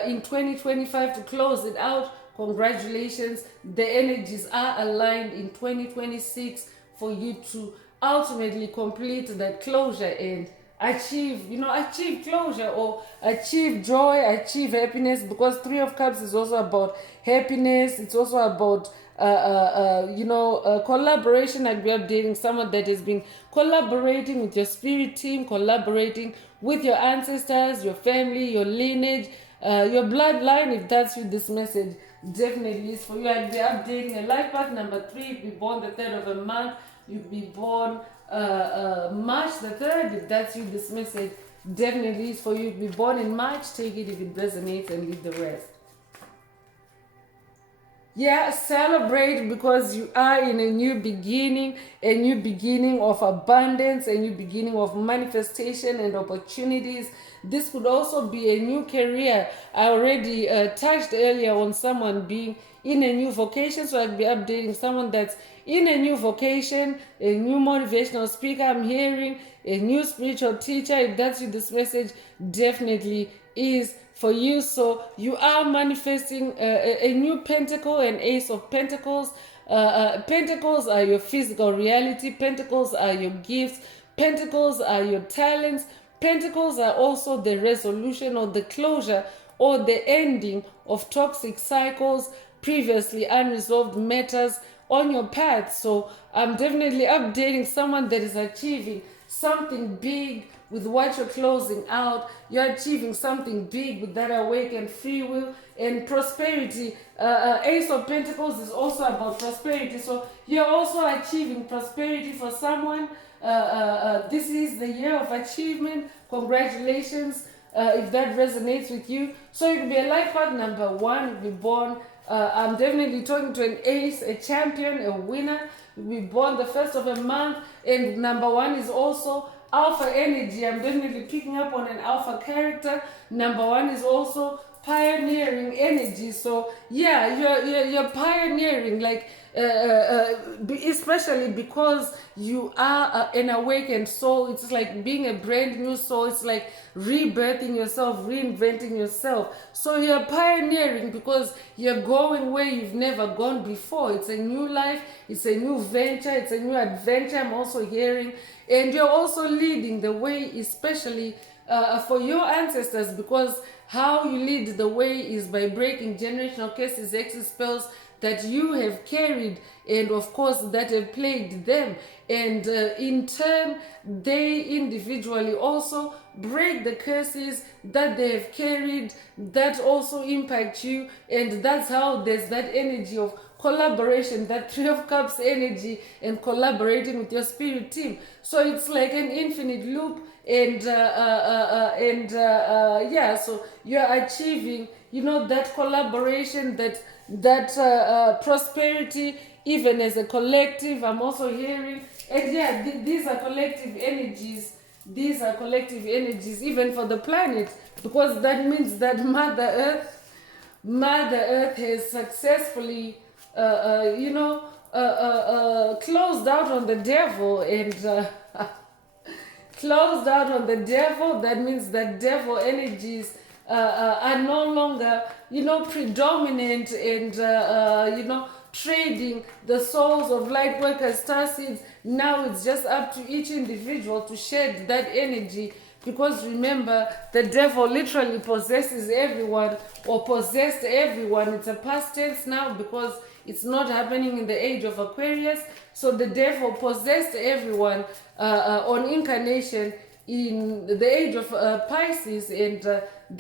in 2025 to close it out, congratulations. The energies are aligned in 2026 for you to ultimately complete that closure and achieve closure, or achieve joy, achieve happiness, because Three of Cups is also about happiness. It's also about collaboration. I'll be updating someone that has been collaborating with your spirit team, collaborating with your ancestors, your family, your lineage, your bloodline. If that's you, this message definitely is for you. I'll be updating a life path number 3. If you're born the 3rd of a month, you'll be born March the 3rd. If that's you, this message definitely is for you. Be born in March, take it if it resonates and leave the rest. Yeah, celebrate, because you are in a new beginning of abundance, a new beginning of manifestation and opportunities. This could also be a new career. I already touched earlier on someone being in a new vocation, so I'll be updating someone that's in a new vocation, a new motivational speaker. I'm hearing a new spiritual teacher. If that's you, this message definitely is for you. So you are manifesting a new pentacle, an ace of pentacles. Pentacles are your physical reality. Pentacles are your gifts. Pentacles are your talents. Pentacles are also the resolution or the closure or the ending of toxic cycles, previously unresolved matters on your path. So I'm definitely updating someone that is achieving something big with what you're closing out. You're achieving something big with that awakened free will and prosperity. Ace of Pentacles is also about prosperity. So you're also achieving prosperity for someone. This is the year of achievement. Congratulations if that resonates with you. So you could be a life path number 1, you'll be born. I'm definitely talking to an ace, a champion, a winner. You'll be born the 1st of a month, and number 1 is also alpha energy. I'm definitely picking up on an alpha character. Number 1 is also pioneering energy. So yeah, you're pioneering, like especially because you are an awakened soul. It's like being a brand new soul. It's like rebirthing yourself, reinventing yourself. So you're pioneering because you're going where you've never gone before. It's a new life, it's a new venture, it's a new adventure. I'm also hearing, and you're also leading the way, especially for your ancestors, because how you lead the way is by breaking generational curses, hexes, spells that you have carried, and of course that have plagued them, and in turn they individually also break the curses that they have carried that also impact you. And that's how there's that energy of collaboration, that Three of Cups energy, and collaborating with your spirit team. So it's like an infinite loop, and yeah, so you're achieving, that collaboration, that prosperity, even as a collective. I'm also hearing, and yeah, these are collective energies. These are collective energies, even for the planet, because that means that Mother Earth has successfully, closed out on the devil, and closed out on the devil, that means that devil energies are no longer, predominant and, trading the souls of light workers, star seeds. Now it's just up to each individual to shed that energy, because remember, the devil literally possesses everyone or possessed everyone. It's a past tense now because it's not happening in the age of Aquarius. So the devil possessed everyone on incarnation in the age of Pisces, and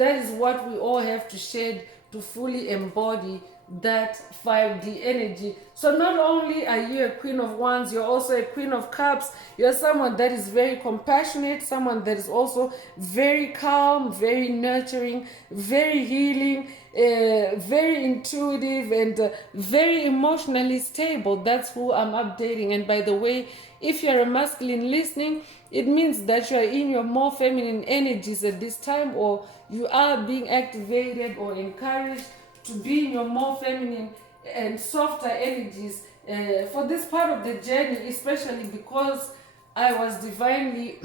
that is what we all have to shed to fully embody that 5D energy. So not only are you a Queen of Wands, you're also a Queen of Cups. You're someone that is very compassionate, someone that is also very calm, very nurturing, very healing, very intuitive, and very emotionally stable. That's who I'm updating. And by the way, if you're a masculine listening, it means that you are in your more feminine energies at this time, or you are being activated or encouraged to be in your more feminine and softer energies for this part of the journey, especially because I was divinely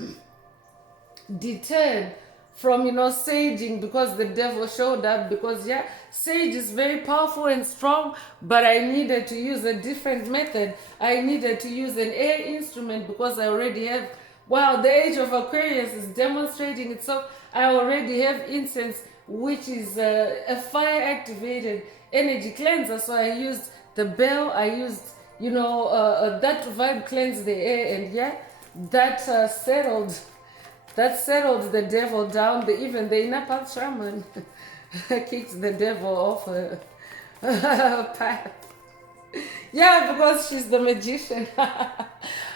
deterred from, saging, because the devil showed up. Because sage is very powerful and strong, but I needed to use a different method. I needed to use an air instrument because I already have, the age of Aquarius is demonstrating itself. I already have incense, which is a fire activated energy cleanser. So I used the bell, I used, that to vibe cleanse the air, and that settled the devil down. Even the inner path shaman kicked the devil off her path. Because she's the magician.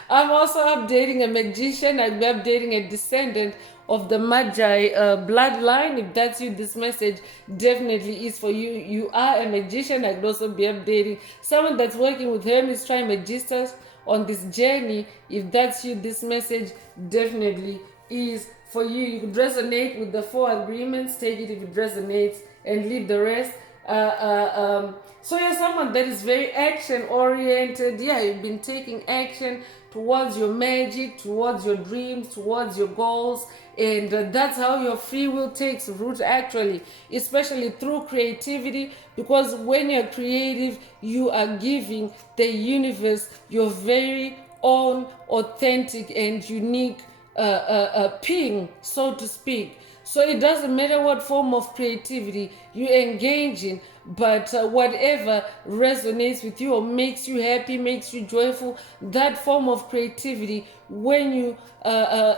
I'm also updating a magician. I'll be updating a descendant of the Magi bloodline. If that's you, this message definitely is for you. You are a magician. I could also be updating someone that's working with Hermes Trismegistus on this journey. If that's you, this message definitely is for you. You could resonate with the 4 agreements. Take it if it resonates and leave the rest. So you're someone that is very action oriented. You've been taking action towards your magic, towards your dreams, towards your goals, and that's how your free will takes root, actually, especially through creativity. Because when you're creative, you are giving the universe your very own authentic and unique ping, so to speak. So it doesn't matter what form of creativity you engage in, but whatever resonates with you or makes you happy, makes you joyful, that form of creativity, when you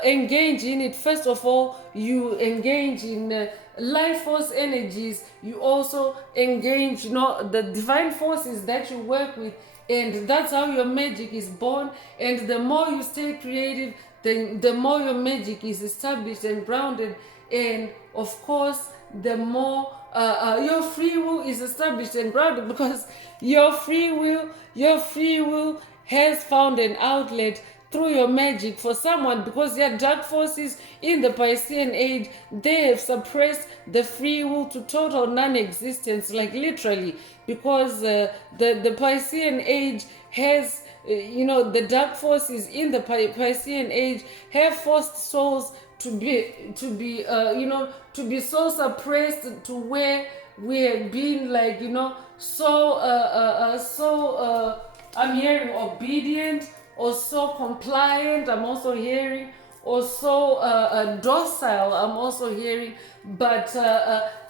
engage in it, first of all, you engage in life force energies. You also engage, the divine forces that you work with, and that's how your magic is born. And the more you stay creative, the more your magic is established and grounded, and of course the more your free will is established and grounded, because your free will has found an outlet through your magic. For someone, because there are dark forces in the Piscean age, they have suppressed the free will to total non-existence, like literally, because the Piscean age has the dark forces in the Piscean age have forced souls to be so suppressed to where we have been, like, I'm hearing obedient, or so compliant. I'm also hearing, or so docile. I'm also hearing, but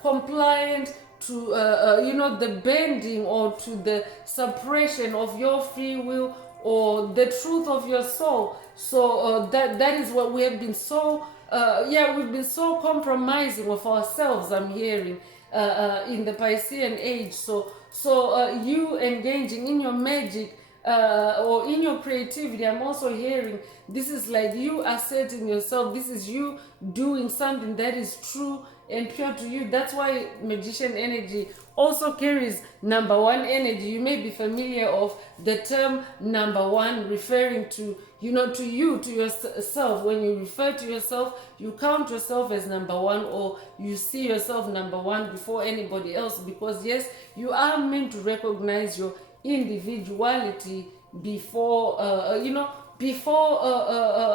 compliant to the bending or to the suppression of your free will or the truth of your soul. So that is what we have been so we've been so compromising of ourselves, I'm hearing, in the Piscean age. So you engaging in your magic or in your creativity, I'm also hearing this is like you asserting yourself. This is you doing something that is true and pure to you. That's why magician energy also carries number 1 energy. You may be familiar of the term number 1, referring to to yourself. When you refer to yourself, you count yourself as number 1, or you see yourself number 1 before anybody else, because yes, you are meant to recognize your individuality before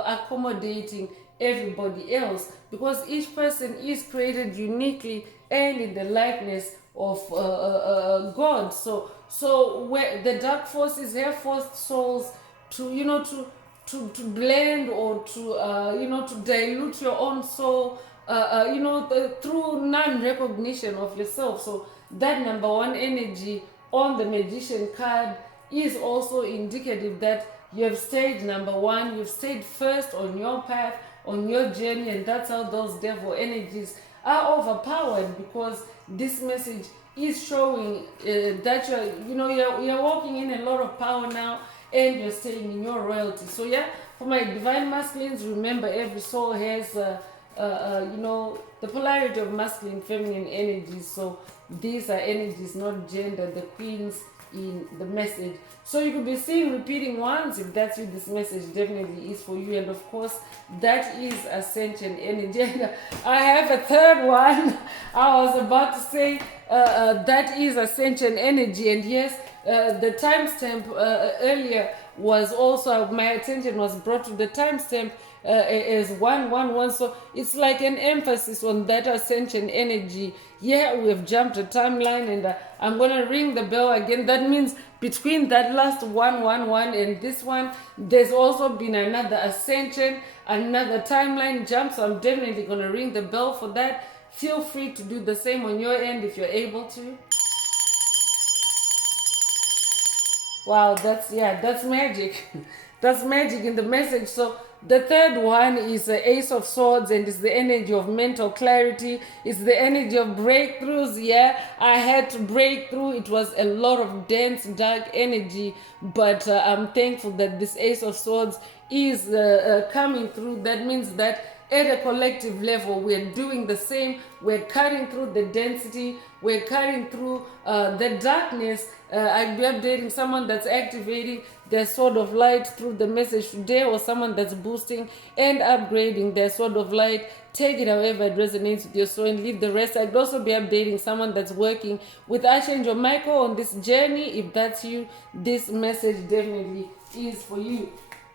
accommodating everybody else, because each person is created uniquely and in the likeness of God. So where the dark forces have forced souls to, to blend, or to to dilute your own soul, through non-recognition of yourself. So that number one energy on the magician card is also indicative that you have stayed number one, you've stayed first on your path, on your journey, and that's how those devil energies are overpowered, because this message is showing that you're walking in a lot of power now, and you're staying in your royalty. So yeah, for my divine masculines, remember every soul has the polarity of masculine, feminine energies. So these are energies, not gender, the queens in the message. So you could be seeing repeating ones. If that's you, this message definitely is for you. And of course, that is Ascension energy. And I have a third one. I was about to say that is Ascension energy. And yes, the timestamp earlier was also, my attention was brought to the timestamp as 111. So it's like an emphasis on that Ascension energy. Yeah, we have jumped a timeline, and I'm going to ring the bell again. That means between that last 111 and this one, there's also been another Ascension, another timeline jump. So I'm definitely going to ring the bell for that. Feel free to do the same on your end if you're able to. Wow, that's magic. That's magic in the message. So the third one is the Ace of Swords, and it's the energy of mental clarity. It's the energy of breakthroughs. Yeah, I had to break through. It was a lot of dense, dark energy, but I'm thankful that this Ace of Swords is coming through. That means that at a collective level, we're doing the same. We're cutting through the density. We're cutting through the darkness. I'd be updating someone that's activating their sword of light through the message today, or someone that's boosting and upgrading their sword of light. Take it however it resonates with your soul and leave the rest. I'd also be updating someone that's working with Archangel Michael on this journey. If that's you, this message definitely is for you.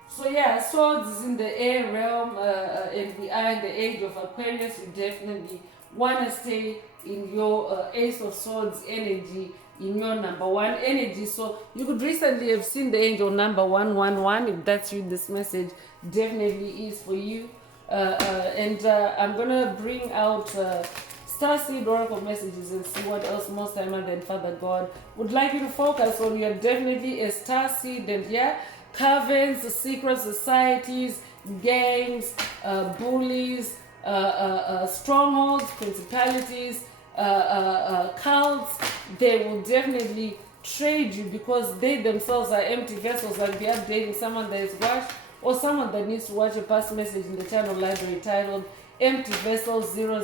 So yeah, swords is in the air realm, and we are in the age of Aquarius. You definitely want to stay in your Ace of Swords energy, in your number one energy. So you could recently have seen the angel number 111. If that's you, this message definitely is for you. And I'm gonna bring out Starseed Oracle messages and see what else Most High Mother and Father God would like you to focus on. You're definitely a Starseed, and yeah, covens, secret societies, gangs, bullies, strongholds, principalities, cults, they will definitely trade you, because they themselves are empty vessels. I'll be updating someone that is watched, or someone that needs to watch a past message in the channel library titled Empty Vessels 000.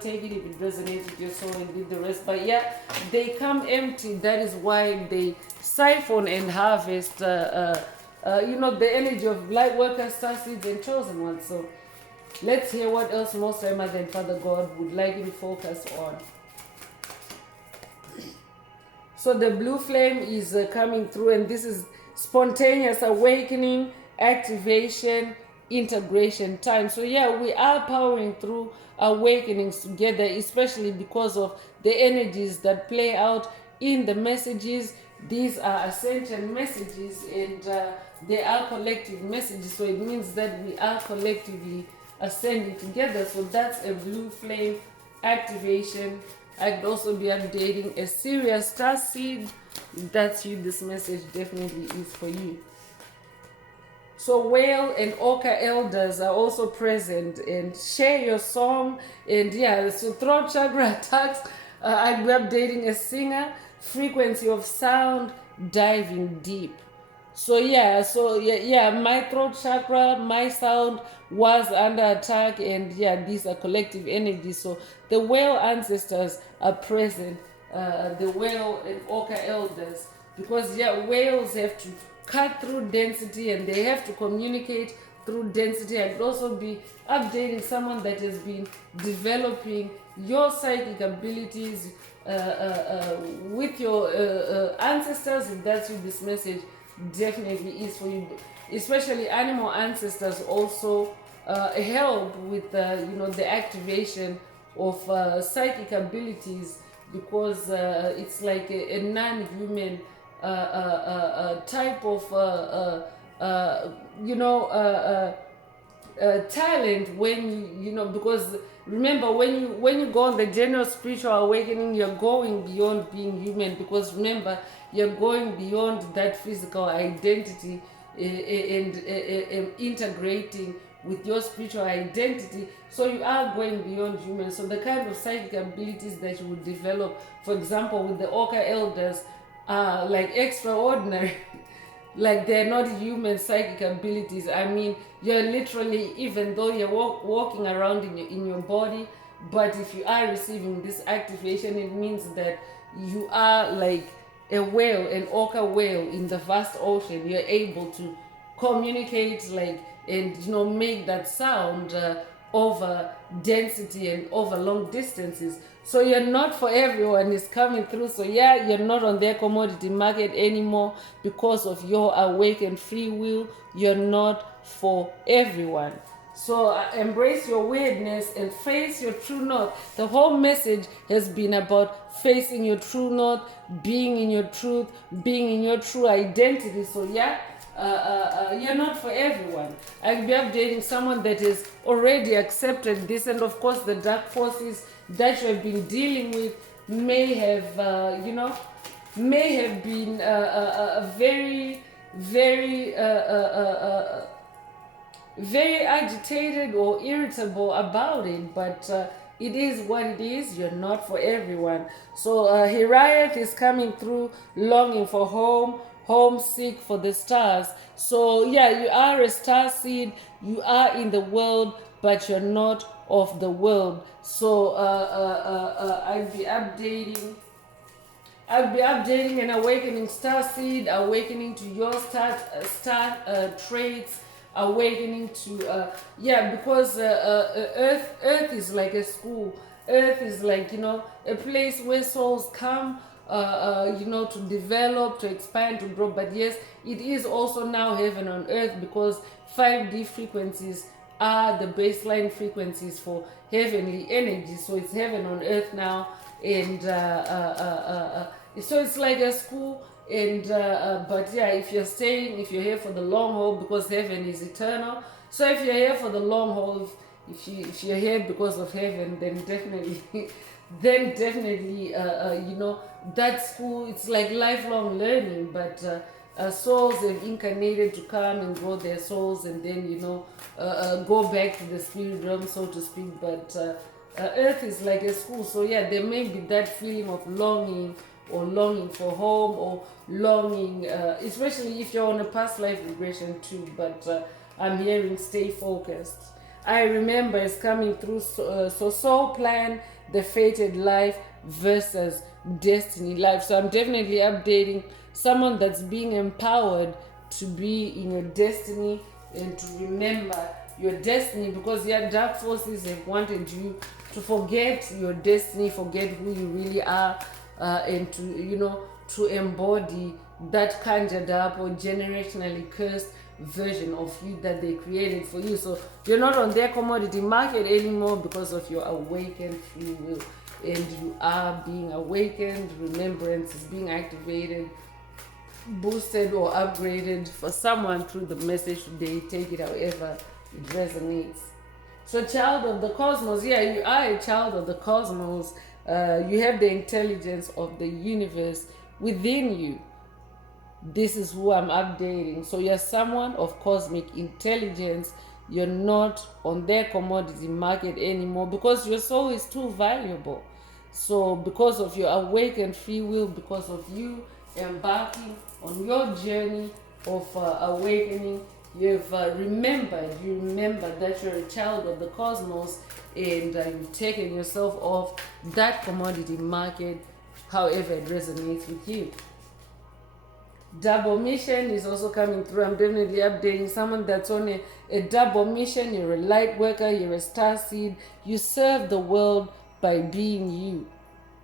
Take it if it resonates with your soul and leave the rest. But yeah, they come empty. That is why they siphon and harvest the energy of light workers, star seeds, and chosen ones. So let's hear what else Most High Mother and Father God would like you to focus on. So the blue flame is coming through, and this is spontaneous awakening, activation, integration time. So yeah, we are powering through awakenings together, especially because of the energies that play out in the messages. These are Ascension messages, and they are collective messages. So it means that we are collectively ascending together. So that's a blue flame activation. I could also be updating a Sirius star seed. That's you, this message definitely is for you. So whale and orca elders are also present, and share your song. And yeah, so throat chakra attacks, I'd be updating a singer, frequency of sound, diving deep. So yeah, my throat chakra, my sound was under attack, and yeah, these are collective energies. So the whale ancestors are present, the whale and orca elders, because yeah, whales have to cut through density, and they have to communicate through density. I could also be updating someone that has been developing your psychic abilities with your ancestors. If that's you, this message definitely is for you, especially animal ancestors also. help with the activation of psychic abilities, because it's like a non-human type of you know talent. When because remember, when you go on the general spiritual awakening, you're going beyond being human, because remember, you're going beyond that physical identity, and integrating with your spiritual identity. So you are going beyond human. So the kind of psychic abilities that you would develop, for example, with the Orca elders, are like extraordinary. Like, they're not human psychic abilities. I mean, you're literally, even though you're walking around in your body, but if you are receiving this activation, it means that you are like a whale, an orca whale in the vast ocean. You're able to communicate, like, and make that sound over density and over long distances. So you're not for everyone is coming through. So yeah, you're not on their commodity market anymore because of your awakened free will. You're not for everyone. So embrace your weirdness and face your true north. The whole message has been about facing your true north, being in your truth, being in your true identity. So yeah, you're not for everyone. I'll be updating someone that has already accepted this, and of course the dark forces that you have been dealing with may have been very very agitated or irritable about it, but it is what it is. You're not for everyone. So Hiriath is coming through, longing for home, homesick for the stars. So yeah, you are a star seed, you are in the world, but you're not of the world. So I'll be updating an awakening star seed, awakening to your star traits, awakening to because earth is like a school. Earth is like a place where souls come to develop, to expand, to grow. But yes, it is also now heaven on earth, because 5D frequencies are the baseline frequencies for heavenly energy. So it's heaven on earth now, and so it's like a school. And but yeah, if you're here for the long haul, because heaven is eternal. So if you're here for the long haul, if you're here because of heaven, then definitely that school, it's like lifelong learning. But souls have incarnated to come and grow their souls, and then go back to the spirit realm, so to speak. But earth is like a school. So yeah, there may be that feeling of longing, or longing for home, or longing, especially if you're on a past life regression too. But I'm hearing stay focused. I remember it's coming through. So soul plan, the fated life versus destiny life. So I'm definitely updating someone that's being empowered to be in your destiny and to remember your destiny, because your dark forces have wanted you to forget your destiny, forget who you really are, and to embody that conjured up or generationally cursed version of you that they created for you. So you're not on their commodity market anymore because of your awakened free will, and you are being awakened. Remembrance is being activated, boosted, or upgraded for someone through the message today. Take it however it resonates. So child of the cosmos, yeah, you are a child of the cosmos. You have the intelligence of the universe within you. This is who I'm updating. So you're someone of cosmic intelligence. You're not on their commodity market anymore, because your soul is too valuable. So because of your awakened free will, because of you embarking on your journey of awakening, you remember that you're a child of the cosmos, and you've taken yourself off that commodity market, however it resonates with you. Double mission is also coming through. I'm definitely updating someone that's on a double mission. You're a light worker, you're a star seed. You serve the world by being you.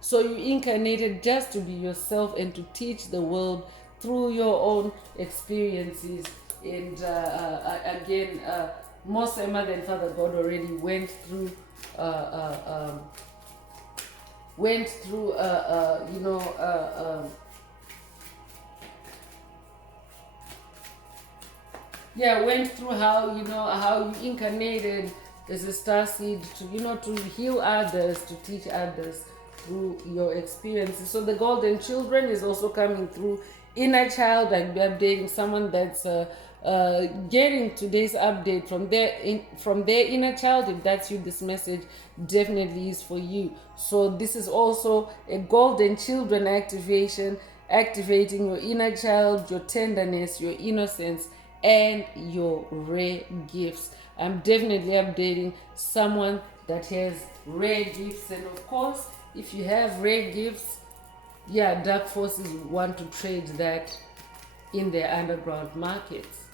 So you incarnated just to be yourself and to teach the world through your own experiences. And again, Most Mother and Father God already went through you know, yeah, went through how, you know, how you incarnated as a star seed to, you know, to heal others, to teach others through your experiences. So the golden children is also coming through inner child, like we're updating someone that's getting today's update from their inner child. If that's you, this message definitely is for you. So this is also a golden children activation, activating your inner child, your tenderness, your innocence, and your rare gifts. I'm definitely updating someone that has rare gifts, and of course, if you have rare gifts, yeah, dark forces want to trade that in their underground markets,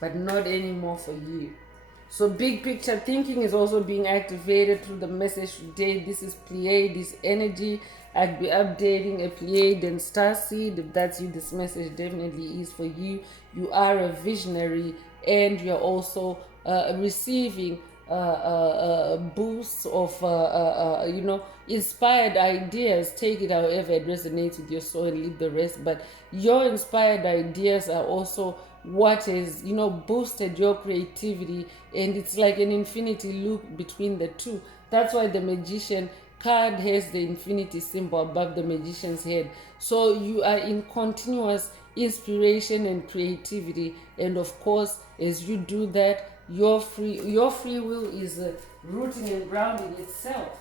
but not anymore for you. So big picture thinking is also being activated through the message today. This is Pleiades energy. I'd be updating a Pleiadian star seed. If that's you, this message definitely is for you. You are a visionary, and you're also receiving boosts of you know, inspired ideas. Take it however it resonates with your soul and leave the rest. But your inspired ideas are also what is, you know, boosted your creativity, and it's like an infinity loop between the two. That's why the magician card has the infinity symbol above the magician's head. So you are in continuous inspiration and creativity, and of course, as you do that, your free will is rooting and grounding itself.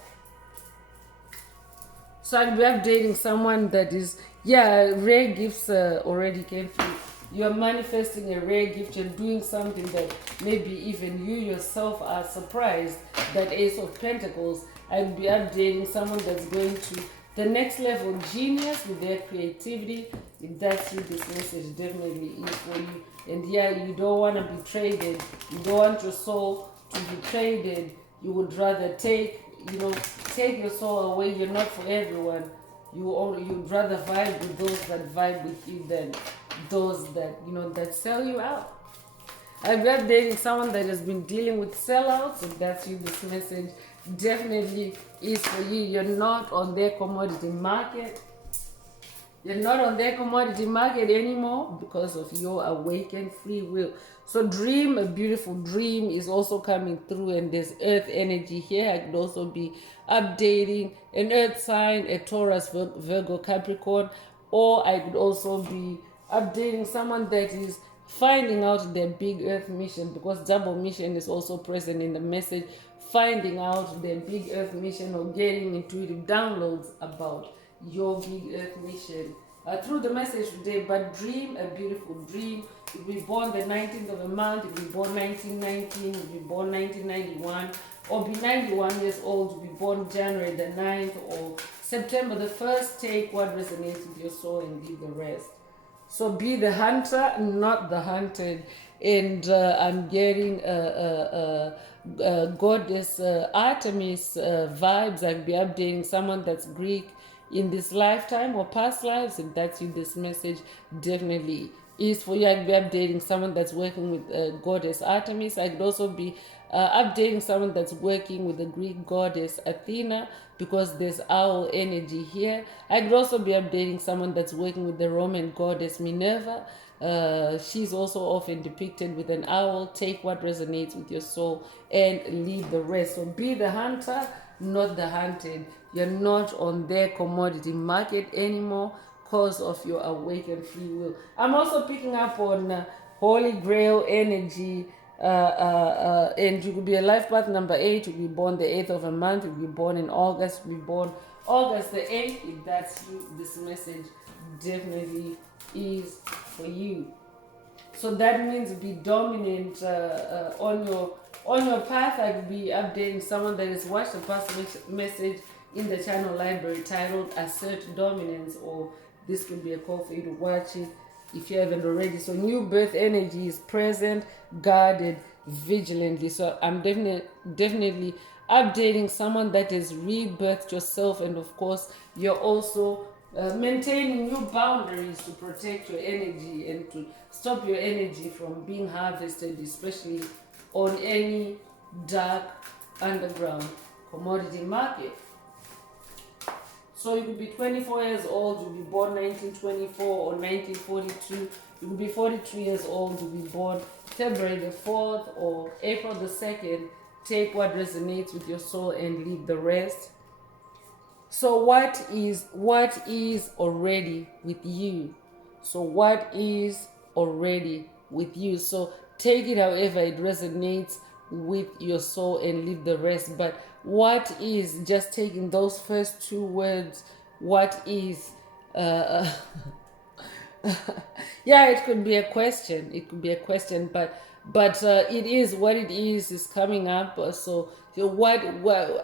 So I'll be updating someone that is, yeah, rare gifts already came through. You're manifesting a rare gift. You're doing something that maybe even you yourself are surprised. That Ace of Pentacles. I'll be updating someone that's going to the next level, genius with their creativity. If that's you, this message definitely is for you. And yeah, you don't want to be traded. You don't want your soul to be traded. You would rather take, you know, take your soul away. You're not for everyone. You'd rather vibe with those that vibe with you than those that, you know, that sell you out. I've been dating someone that has been dealing with sellouts. If that's you, this message definitely is for you. You're not on their commodity market. You're not on their commodity market anymore because of your awakened free will. So dream, a beautiful dream is also coming through, and there's earth energy here. I could also be updating an earth sign, a Taurus, Virgo, Capricorn, or I could also be updating someone that is finding out their big earth mission, because double mission is also present in the message. Finding out their big earth mission or getting intuitive downloads about your big earth mission through the message today. But dream a beautiful dream. If we born the 19th of a month, if we born 1919, if we born 1991, or be 91 years old, to be born January the 9th or September the 1st, take what resonates with your soul and leave the rest. So be the hunter, not the hunted. And I'm getting goddess Artemis vibes. I'll be updating someone that's Greek in this lifetime or past lives. If that's you, this message definitely is for you. I'll be updating someone that's working with goddess Artemis. I could also be updating someone that's working with the Greek goddess Athena, because there's owl energy here. I could also be updating someone that's working with the Roman goddess Minerva. She's also often depicted with an owl. Take what resonates with your soul and leave the rest. So be the hunter, not the hunted. You're not on their commodity market anymore because of your awakened free will. I'm also picking up on Holy Grail energy. And you could be a life path number 8. You could be born the 8th of a month. You could be born in August. You could be born August the 8th. If that's you, this message definitely is for you. So that means be dominant on your path. I could be updating someone that has watched a past message in the channel library titled Assert Dominance, or this could be a call for you to watch it if you haven't already. So new birth energy is present, guarded vigilantly. So I'm definitely updating someone that has rebirthed yourself, and of course you're also maintaining new boundaries to protect your energy and to stop your energy from being harvested, especially on any dark underground commodity market. So you could be 24 years old, you'll be born 1924 or 1942. You could be 43 years old, you'll be born February the 4th or April the 2nd. Take what resonates with your soul and leave the rest. So what is already with you? So what is already with you? So take it however it resonates with your soul and leave the rest. But what is, just taking those first two words, what is yeah, it could be a question. It could be a question, but it is what it is coming up. So what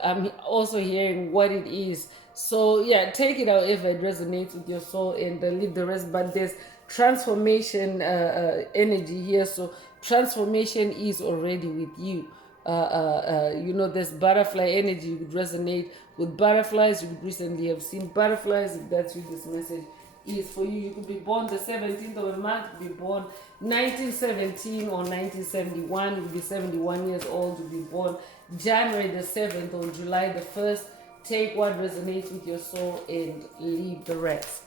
I'm also hearing what it is. So yeah, take it however it resonates with your soul and leave the rest. But there's transformation energy here. So transformation is already with you. You know, there's butterfly energy. You could resonate with butterflies. You could recently have seen butterflies. If that's you, this message is for you. You could be born the 17th of a month, you could be born 1917 or 1971, you could be 71 years old, you could be born January the 7th or July the 1st. Take what resonates with your soul and leave the rest.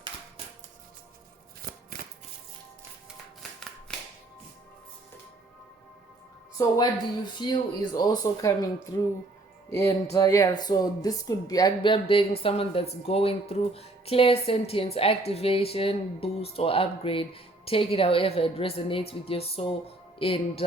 So what do you feel is also coming through? And yeah, so this could be, I'd be updating someone that's going through clear sentience activation, boost, or upgrade. Take it however it resonates with your soul and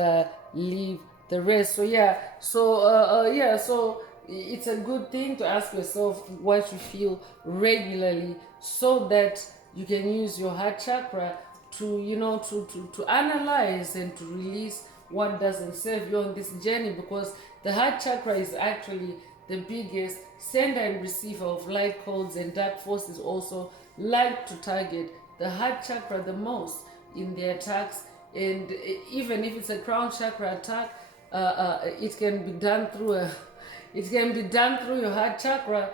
leave the rest. So yeah, so it's a good thing to ask yourself what you feel regularly, so that you can use your heart chakra to, you know, to analyze and to release what doesn't serve you on this journey, because the heart chakra is actually the biggest sender and receiver of light codes, and dark forces also like to target the heart chakra the most in their attacks. And even if it's a crown chakra attack, it can be done through your heart chakra,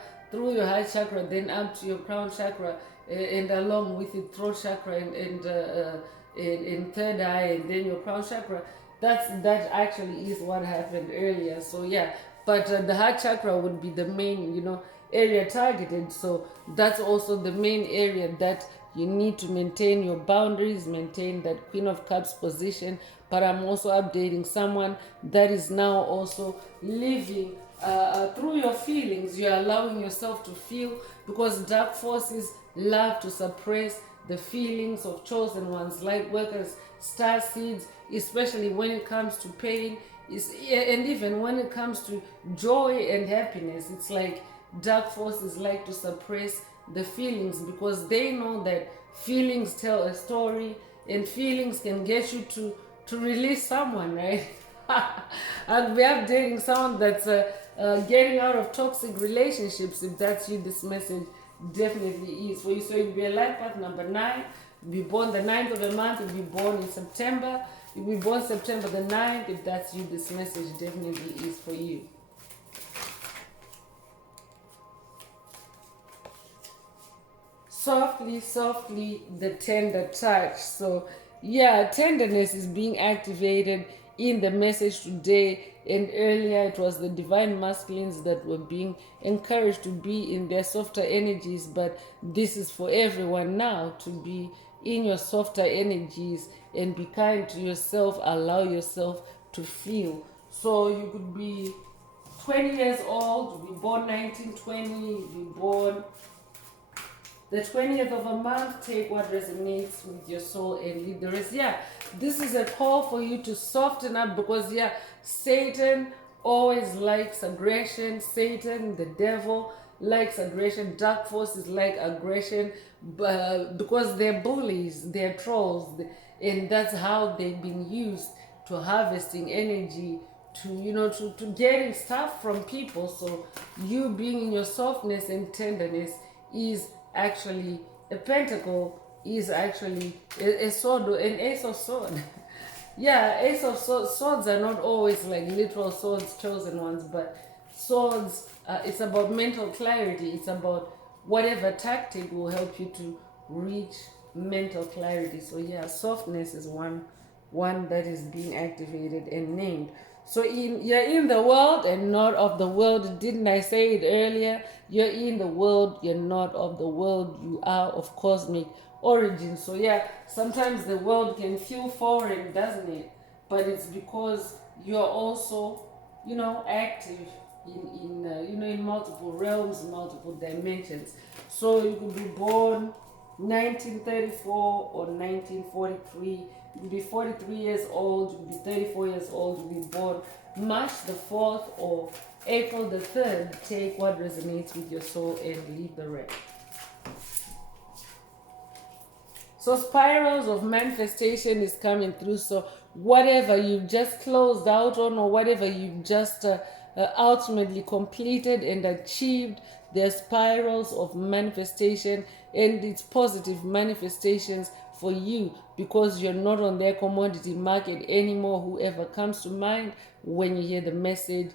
then up to your crown chakra, and along with it throat chakra and third eye, and then your crown chakra. That actually is what happened earlier. So yeah, but the heart chakra would be the main, you know, area targeted. So that's also the main area that you need to maintain your boundaries, maintain that Queen of Cups position. But I'm also updating someone that is now also living through your feelings. You're allowing yourself to feel, because dark forces love to suppress the feelings of chosen ones, light workers, star seeds, especially when it comes to pain, and even when it comes to joy and happiness. It's like dark forces like to suppress the feelings, because they know that feelings tell a story, and feelings can get you to release someone, right? And we are dating someone that's getting out of toxic relationships. If that's you, this message definitely is for you. So you'll be a life path number 9. You'll be born the 9th of the month. You'll be born in September. You'll be born September the 9th. If that's you, this message definitely is for you. Softly, softly, the tender touch. So yeah, tenderness is being activated in the message today. And earlier it was the divine masculines that were being encouraged to be in their softer energies. But this is for everyone now, to be in your softer energies and be kind to yourself. Allow yourself to feel. So you could be 20 years old, you be born 1920, you be born the 20th of a month. Take what resonates with your soul and leave the rest. Yeah, this is a call for you to soften up, because yeah, Satan always likes aggression. Satan, the devil, likes aggression. Dark forces like aggression, because they're bullies, they're trolls, and that's how they've been used to harvesting energy, to, you know, to getting stuff from people. So you being in your softness and tenderness is actually a pentacle, is actually a sword, an ace of sword. Yeah, ace of swords are not always like literal swords, chosen ones, but swords, it's about mental clarity. It's about whatever tactic will help you to reach mental clarity. So yeah, softness is one that is being activated and named. So you're in the world and not of the world. Didn't I say it earlier? You're in the world, you're not of the world. You are of cosmic origin. So yeah, sometimes the world can feel foreign, doesn't it? But it's because you're also, active in multiple realms, multiple dimensions. So you could be born 1934 or 1943. You could be 43 years old, you could be 34 years old, you could be born March the 4th or April the 3rd. Take what resonates with your soul and leave the rest. So spirals of manifestation is coming through. So whatever you've just closed out on, or whatever you've just ultimately completed and achieved, there are spirals of manifestation, and it's positive manifestations for you, because you're not on their commodity market anymore. Whoever comes to mind when you hear the message,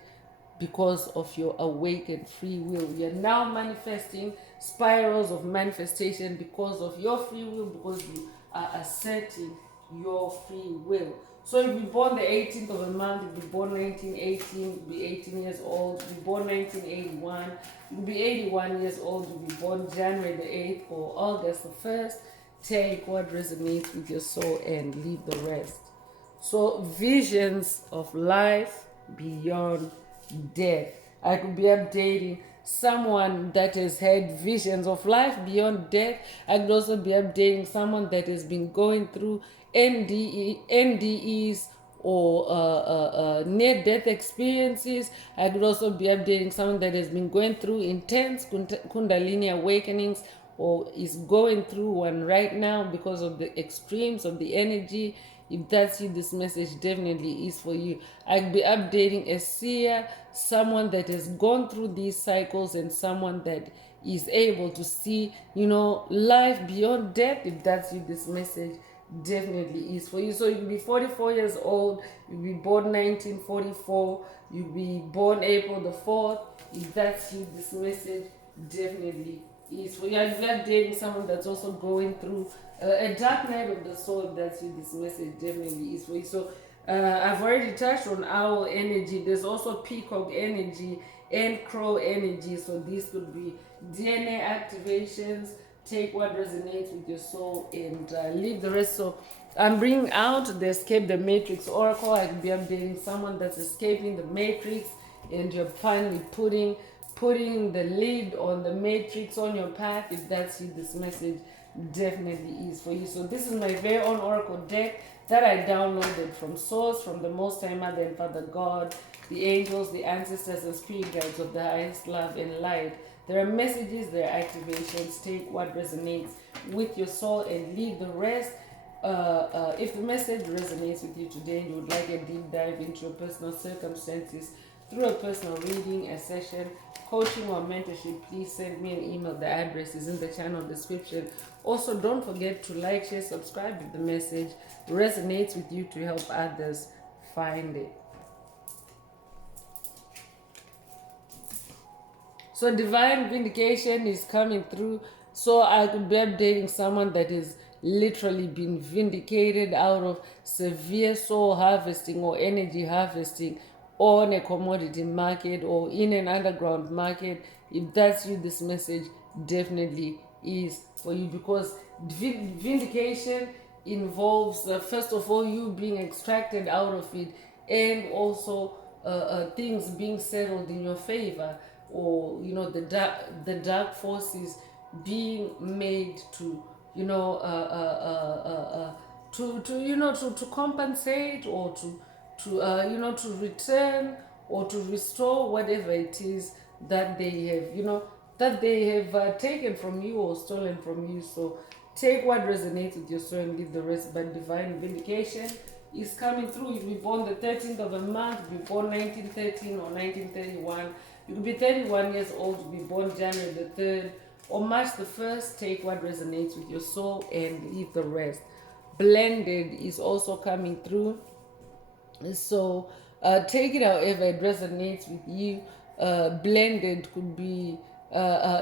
because of your awakened free will, you're now manifesting spirals of manifestation because of your free will, because you are asserting your free will. So if you're born the 18th of a month, if you're born 1918, you'll be 18 years old. If you're born 1981, you'll be 81 years old. You'll be born January the 8th or August the 1st. Take what resonates with your soul and leave the rest. So visions of life beyond death. I could be updating someone that has had visions of life beyond death. I could also be updating someone that has been going through NDEs or near-death experiences. I could also be updating someone that has been going through intense Kundalini awakenings, or is going through one right now because of the extremes of the energy. If that's you, this message definitely is for you. I'll be updating a seer, someone that has gone through these cycles, and someone that is able to see, life beyond death. If that's you, this message definitely is for you. So you'll be 44 years old, you'll be born 1944, you'll be born April the 4th. If that's you, this message definitely is for you. I'll be updating someone that's also going through a dark night of the soul. That's you, this message definitely is for you. So I've already touched on owl energy. There's also peacock energy and crow energy. So these could be DNA activations. Take what resonates with your soul and leave the rest. So I'm bringing out the Escape the Matrix Oracle. I could be updating someone that's escaping the Matrix, and you're finally putting the lid on the matrix on your path. If that's you, this message definitely is for you. So this is my very own oracle deck that I downloaded from source, from the Most High Mother and Father God, the angels, the ancestors, and spirit guides of the highest love and light. There are messages, there are activations. Take what resonates with your soul and leave the rest. If the message resonates with you today and you would like a deep dive into your personal circumstances through a personal reading, a session, coaching, or mentorship, please send me an email. The address is in the channel description. Also, don't forget to like, share, subscribe if the message resonates with you, to help others find it. So divine vindication is coming through. So I could be updating someone that is literally been vindicated out of severe soul harvesting or energy harvesting on a commodity market or in an underground market. If that's you, this message definitely is for you, because vindication involves first of all you being extracted out of it, and also things being settled in your favor, or the dark forces being made to to compensate, or to return or to restore whatever it is that they have taken from you or stolen from you. So take what resonates with your soul and leave the rest. But divine vindication is coming through. If you're born the 13th of a month, if you're born 1913 or 1931, you could be 31 years old, you'll be born January the 3rd or March the 1st. Take what resonates with your soul and leave the rest. Blended is also coming through. So take it however it resonates with you. Blended could be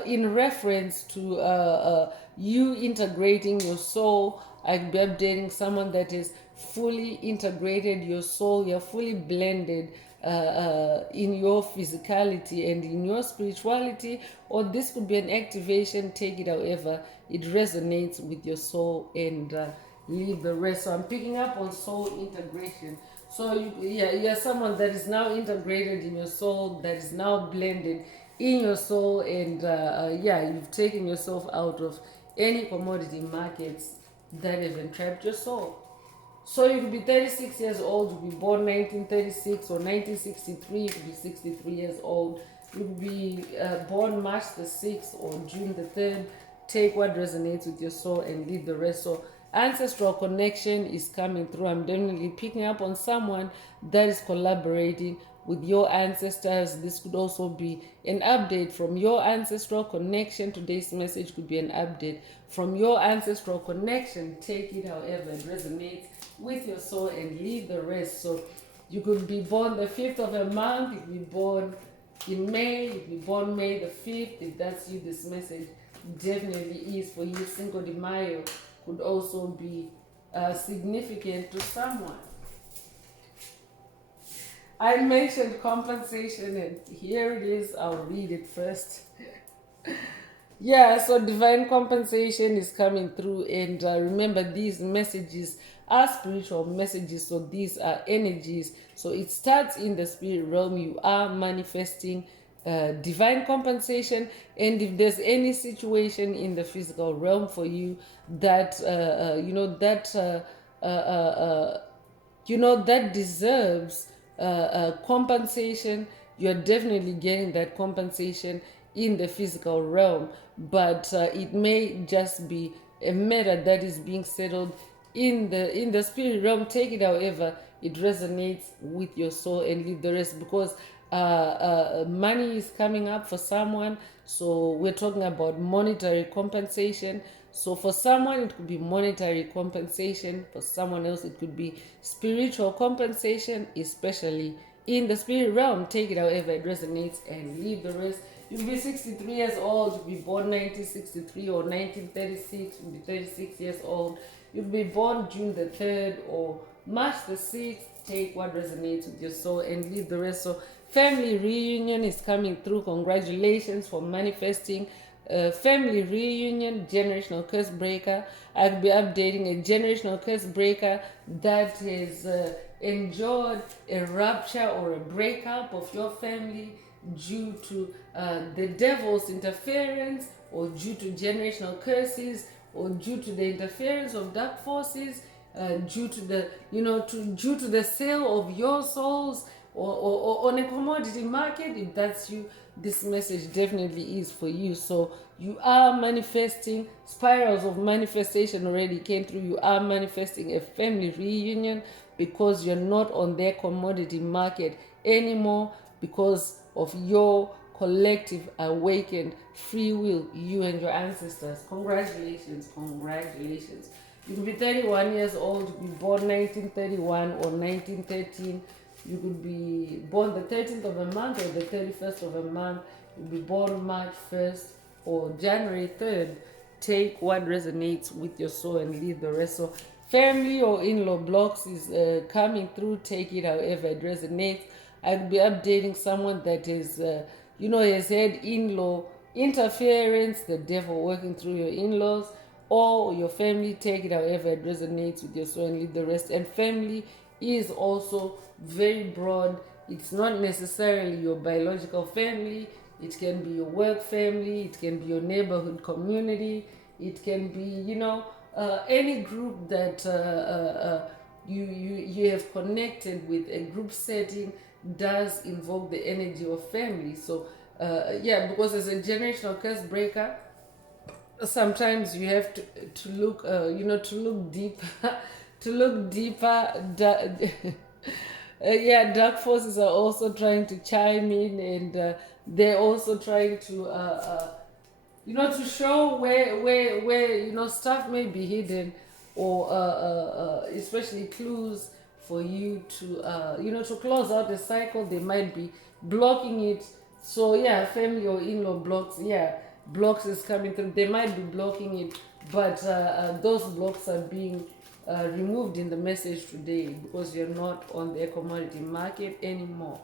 in reference to you integrating your soul. I could be updating someone that is fully integrated your soul. You're fully blended in your physicality and in your spirituality. Or this could be an activation. Take it however it resonates with your soul, and leave the rest. So I'm picking up on soul integration. So you're someone that is now integrated in your soul, that is now blended in your soul, and you've taken yourself out of any commodity markets that have entrapped your soul. So you could be 36 years old, you could be born 1936 or 1963, you could be 63 years old, you could be born March the 6th or June the 3rd. Take what resonates with your soul and leave the rest. So ancestral connection is coming through. I'm definitely picking up on someone that is collaborating with your ancestors. This could also be an update from your ancestral connection. Today's message could be an update from your ancestral connection. Take it however it resonates with your soul and leave the rest. So you could be born the 5th of a month, you could be born in May, you could be born May the 5th. If that's you, this message definitely is for you. Cinco de Mayo could also be significant to someone. I mentioned compensation, and here it is. I'll read it first. Yeah, so divine compensation is coming through, and remember, these messages are spiritual messages, so these are energies. So it starts in the spirit realm. You are manifesting divine compensation, and if there's any situation in the physical realm for you that that deserves compensation, you're definitely getting that compensation in the physical realm, but it may just be a matter that is being settled in the spirit realm. Take it however it resonates with your soul and leave the rest, because money is coming up for someone. So we're talking about monetary compensation. So for someone it could be monetary compensation, for someone else it could be spiritual compensation, especially in the spirit realm. Take it however it resonates and leave the rest. You could be 63 years old, you could be born 1963 or 1936, you could be 36 years old. You could be born June the 3rd or March the 6th. Take what resonates with your soul and leave the rest. So family reunion is coming through. Congratulations for manifesting family reunion, generational curse breaker. I'll be updating a generational curse breaker that has endured a rupture or a breakup of your family due to the devil's interference, or due to generational curses, or due to the interference of dark forces, due to the due to the sale of your souls, or on a commodity market. If that's you, this message definitely is for you. So you are manifesting. Spirals of manifestation already came through. You are manifesting a family reunion because you're not on their commodity market anymore, because of your collective awakened free will, you and your ancestors. Congratulations. You could be 31 years old, you could be born 1931 or 1913. You could be born the 13th of a month or the 31st of a month. You could be born March 1st or January 3rd. Take what resonates with your soul and leave the rest. So family or in-law blocks is coming through. Take it however it resonates. I'll be updating someone that is, has had in-law interference, the devil working through your in-laws or your family. Take it however it resonates with your soul and leave the rest. And family is also very broad. It's not necessarily your biological family. It can be your work family. It can be your neighborhood community. It can be, any group that you have connected with. A group setting does invoke the energy of family. So because as a generational curse breaker, sometimes you have to look to look deep to look deeper. Dark forces are also trying to chime in, and they're also trying to to show where stuff may be hidden, or especially clues for you to to close out the cycle. They might be blocking it So yeah, family or in-law blocks, yeah, blocks is coming through. They might be blocking it, but those blocks are being removed in the message today because you're not on the commodity market anymore.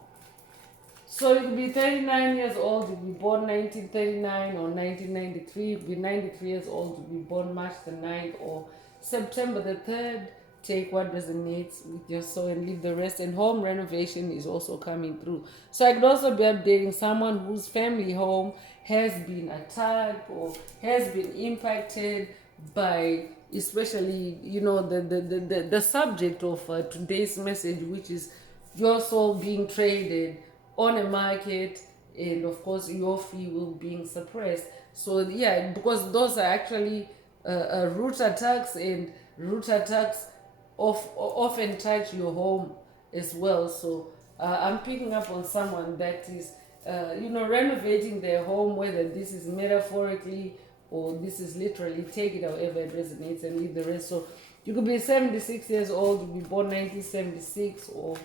So you could be 39 years old, you could be born 1939 or 1993, you could be 93 years old, you could be born March the 9th or September the 3rd. Take what resonates with your soul and leave the rest. And home renovation is also coming through. So I could also be updating someone whose family home has been attacked or has been impacted by, especially, you know, the subject of today's message, which is your soul being traded on a market, and of course your free will being suppressed. So yeah, because those are actually root attacks, and root attacks often touch your home as well. So I'm picking up on someone that is renovating their home, whether this is metaphorically or this is literally. Take it however it resonates and leave the rest. So you could be 76 years old, you could be born 1976, or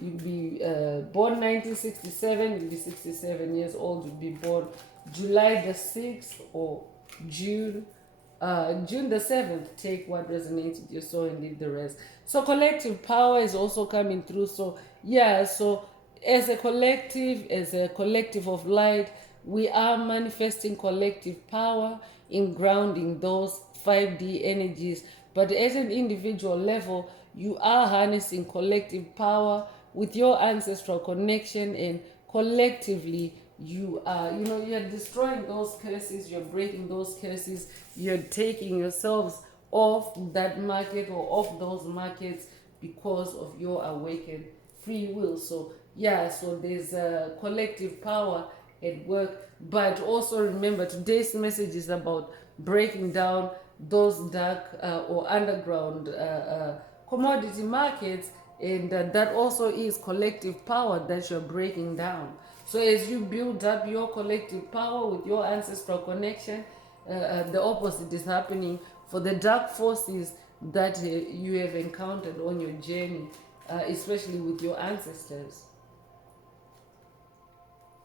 you'd be born 1967, you'd be 67 years old, you'd be born July the 6th or June the 7th. Take what resonates with your soul and leave the rest. So collective power is also coming through. So yeah, so as a collective of light, we are manifesting collective power in grounding those 5D energies. But at an individual level, you are harnessing collective power with your ancestral connection, and collectively you are, you're destroying those curses, you're breaking those curses, you're taking yourselves off that market or off those markets because of your awakened free will. So yeah, so there's a collective power at work. But also remember, today's message is about breaking down those dark or underground commodity markets, and that also is collective power that you're breaking down. So as you build up your collective power with your ancestral connection, the opposite is happening for the dark forces that you have encountered on your journey, especially with your ancestors.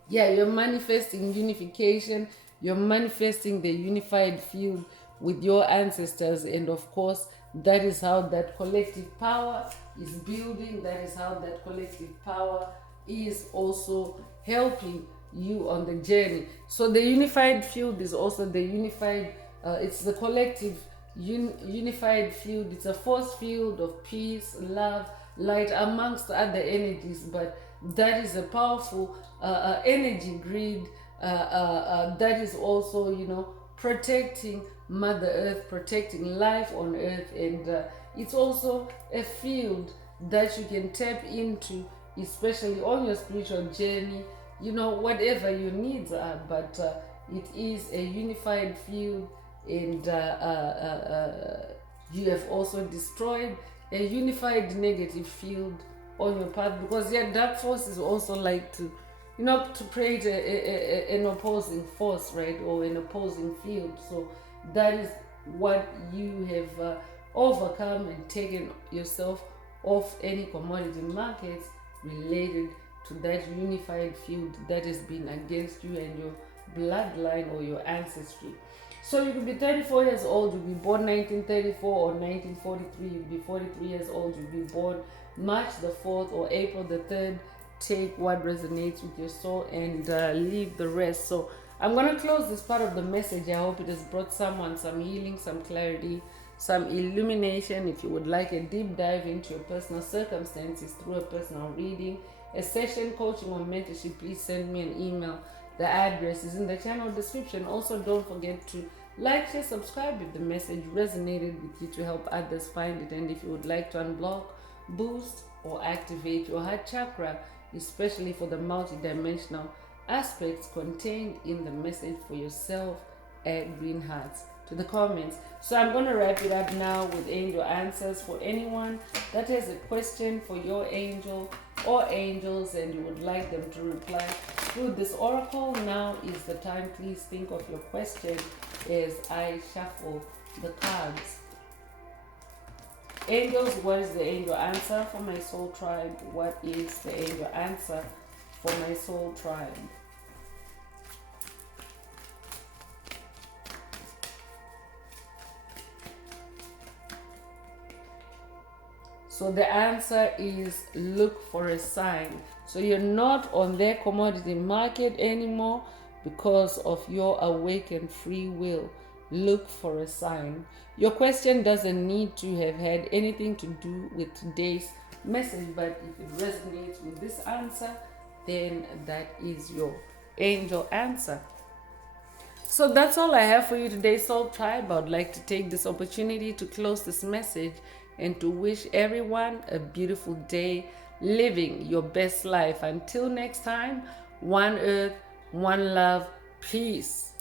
Yeah, you're manifesting unification, you're manifesting the unified field with your ancestors, and of course that is how that collective power is building, that is how that collective power is also helping you on the journey. So the unified field is also the unified it's the collective unified field. It's a force field of peace, love, light, amongst other energies, but that is a powerful energy grid that is also, protecting Mother Earth, protecting life on Earth, and it's also a field that you can tap into, especially on your spiritual journey, whatever your needs are. But it is a unified field, and you have also destroyed a unified negative field on your path, because dark forces also like to to create an opposing force, right, or an opposing field. So that is what you have overcome and taken yourself off any commodity markets related to that unified field that has been against you and your bloodline or your ancestry. So you could be 34 years old, you'll be born 1934 or 1943, you'll be 43 years old, you'll be born March the 4th or April the 3rd. Take what resonates with your soul and leave the rest. So I'm going to close this part of the message. I hope it has brought someone some healing, some clarity, some illumination. If you would like a deep dive into your personal circumstances through a personal reading, a session, coaching, or mentorship, please send me an email. The address is in the channel description. Also, don't forget to like, share, subscribe if the message resonated with you, to help others find it. And if you would like to unblock, boost, or activate your heart chakra, especially for the multidimensional aspects contained in the message for yourself, add green hearts to the comments. So I'm going to wrap it up now with angel answers. For anyone that has a question for your angel or angels and you would like them to reply through this oracle, now is the time. Please think of your question as I shuffle the cards. Angels, what is the angel answer for my soul tribe? What is the angel answer for my soul tribe? So the answer is look for a sign. So you're not on their commodity market anymore because of your awakened free will. Look for a sign. Your question doesn't need to have had anything to do with today's message, but if it resonates with this answer, then that is your angel answer. So that's all I have for you today, Soul Tribe. I'd like to take this opportunity to close this message and to wish everyone a beautiful day, living your best life. Until next time, one earth, one love, peace.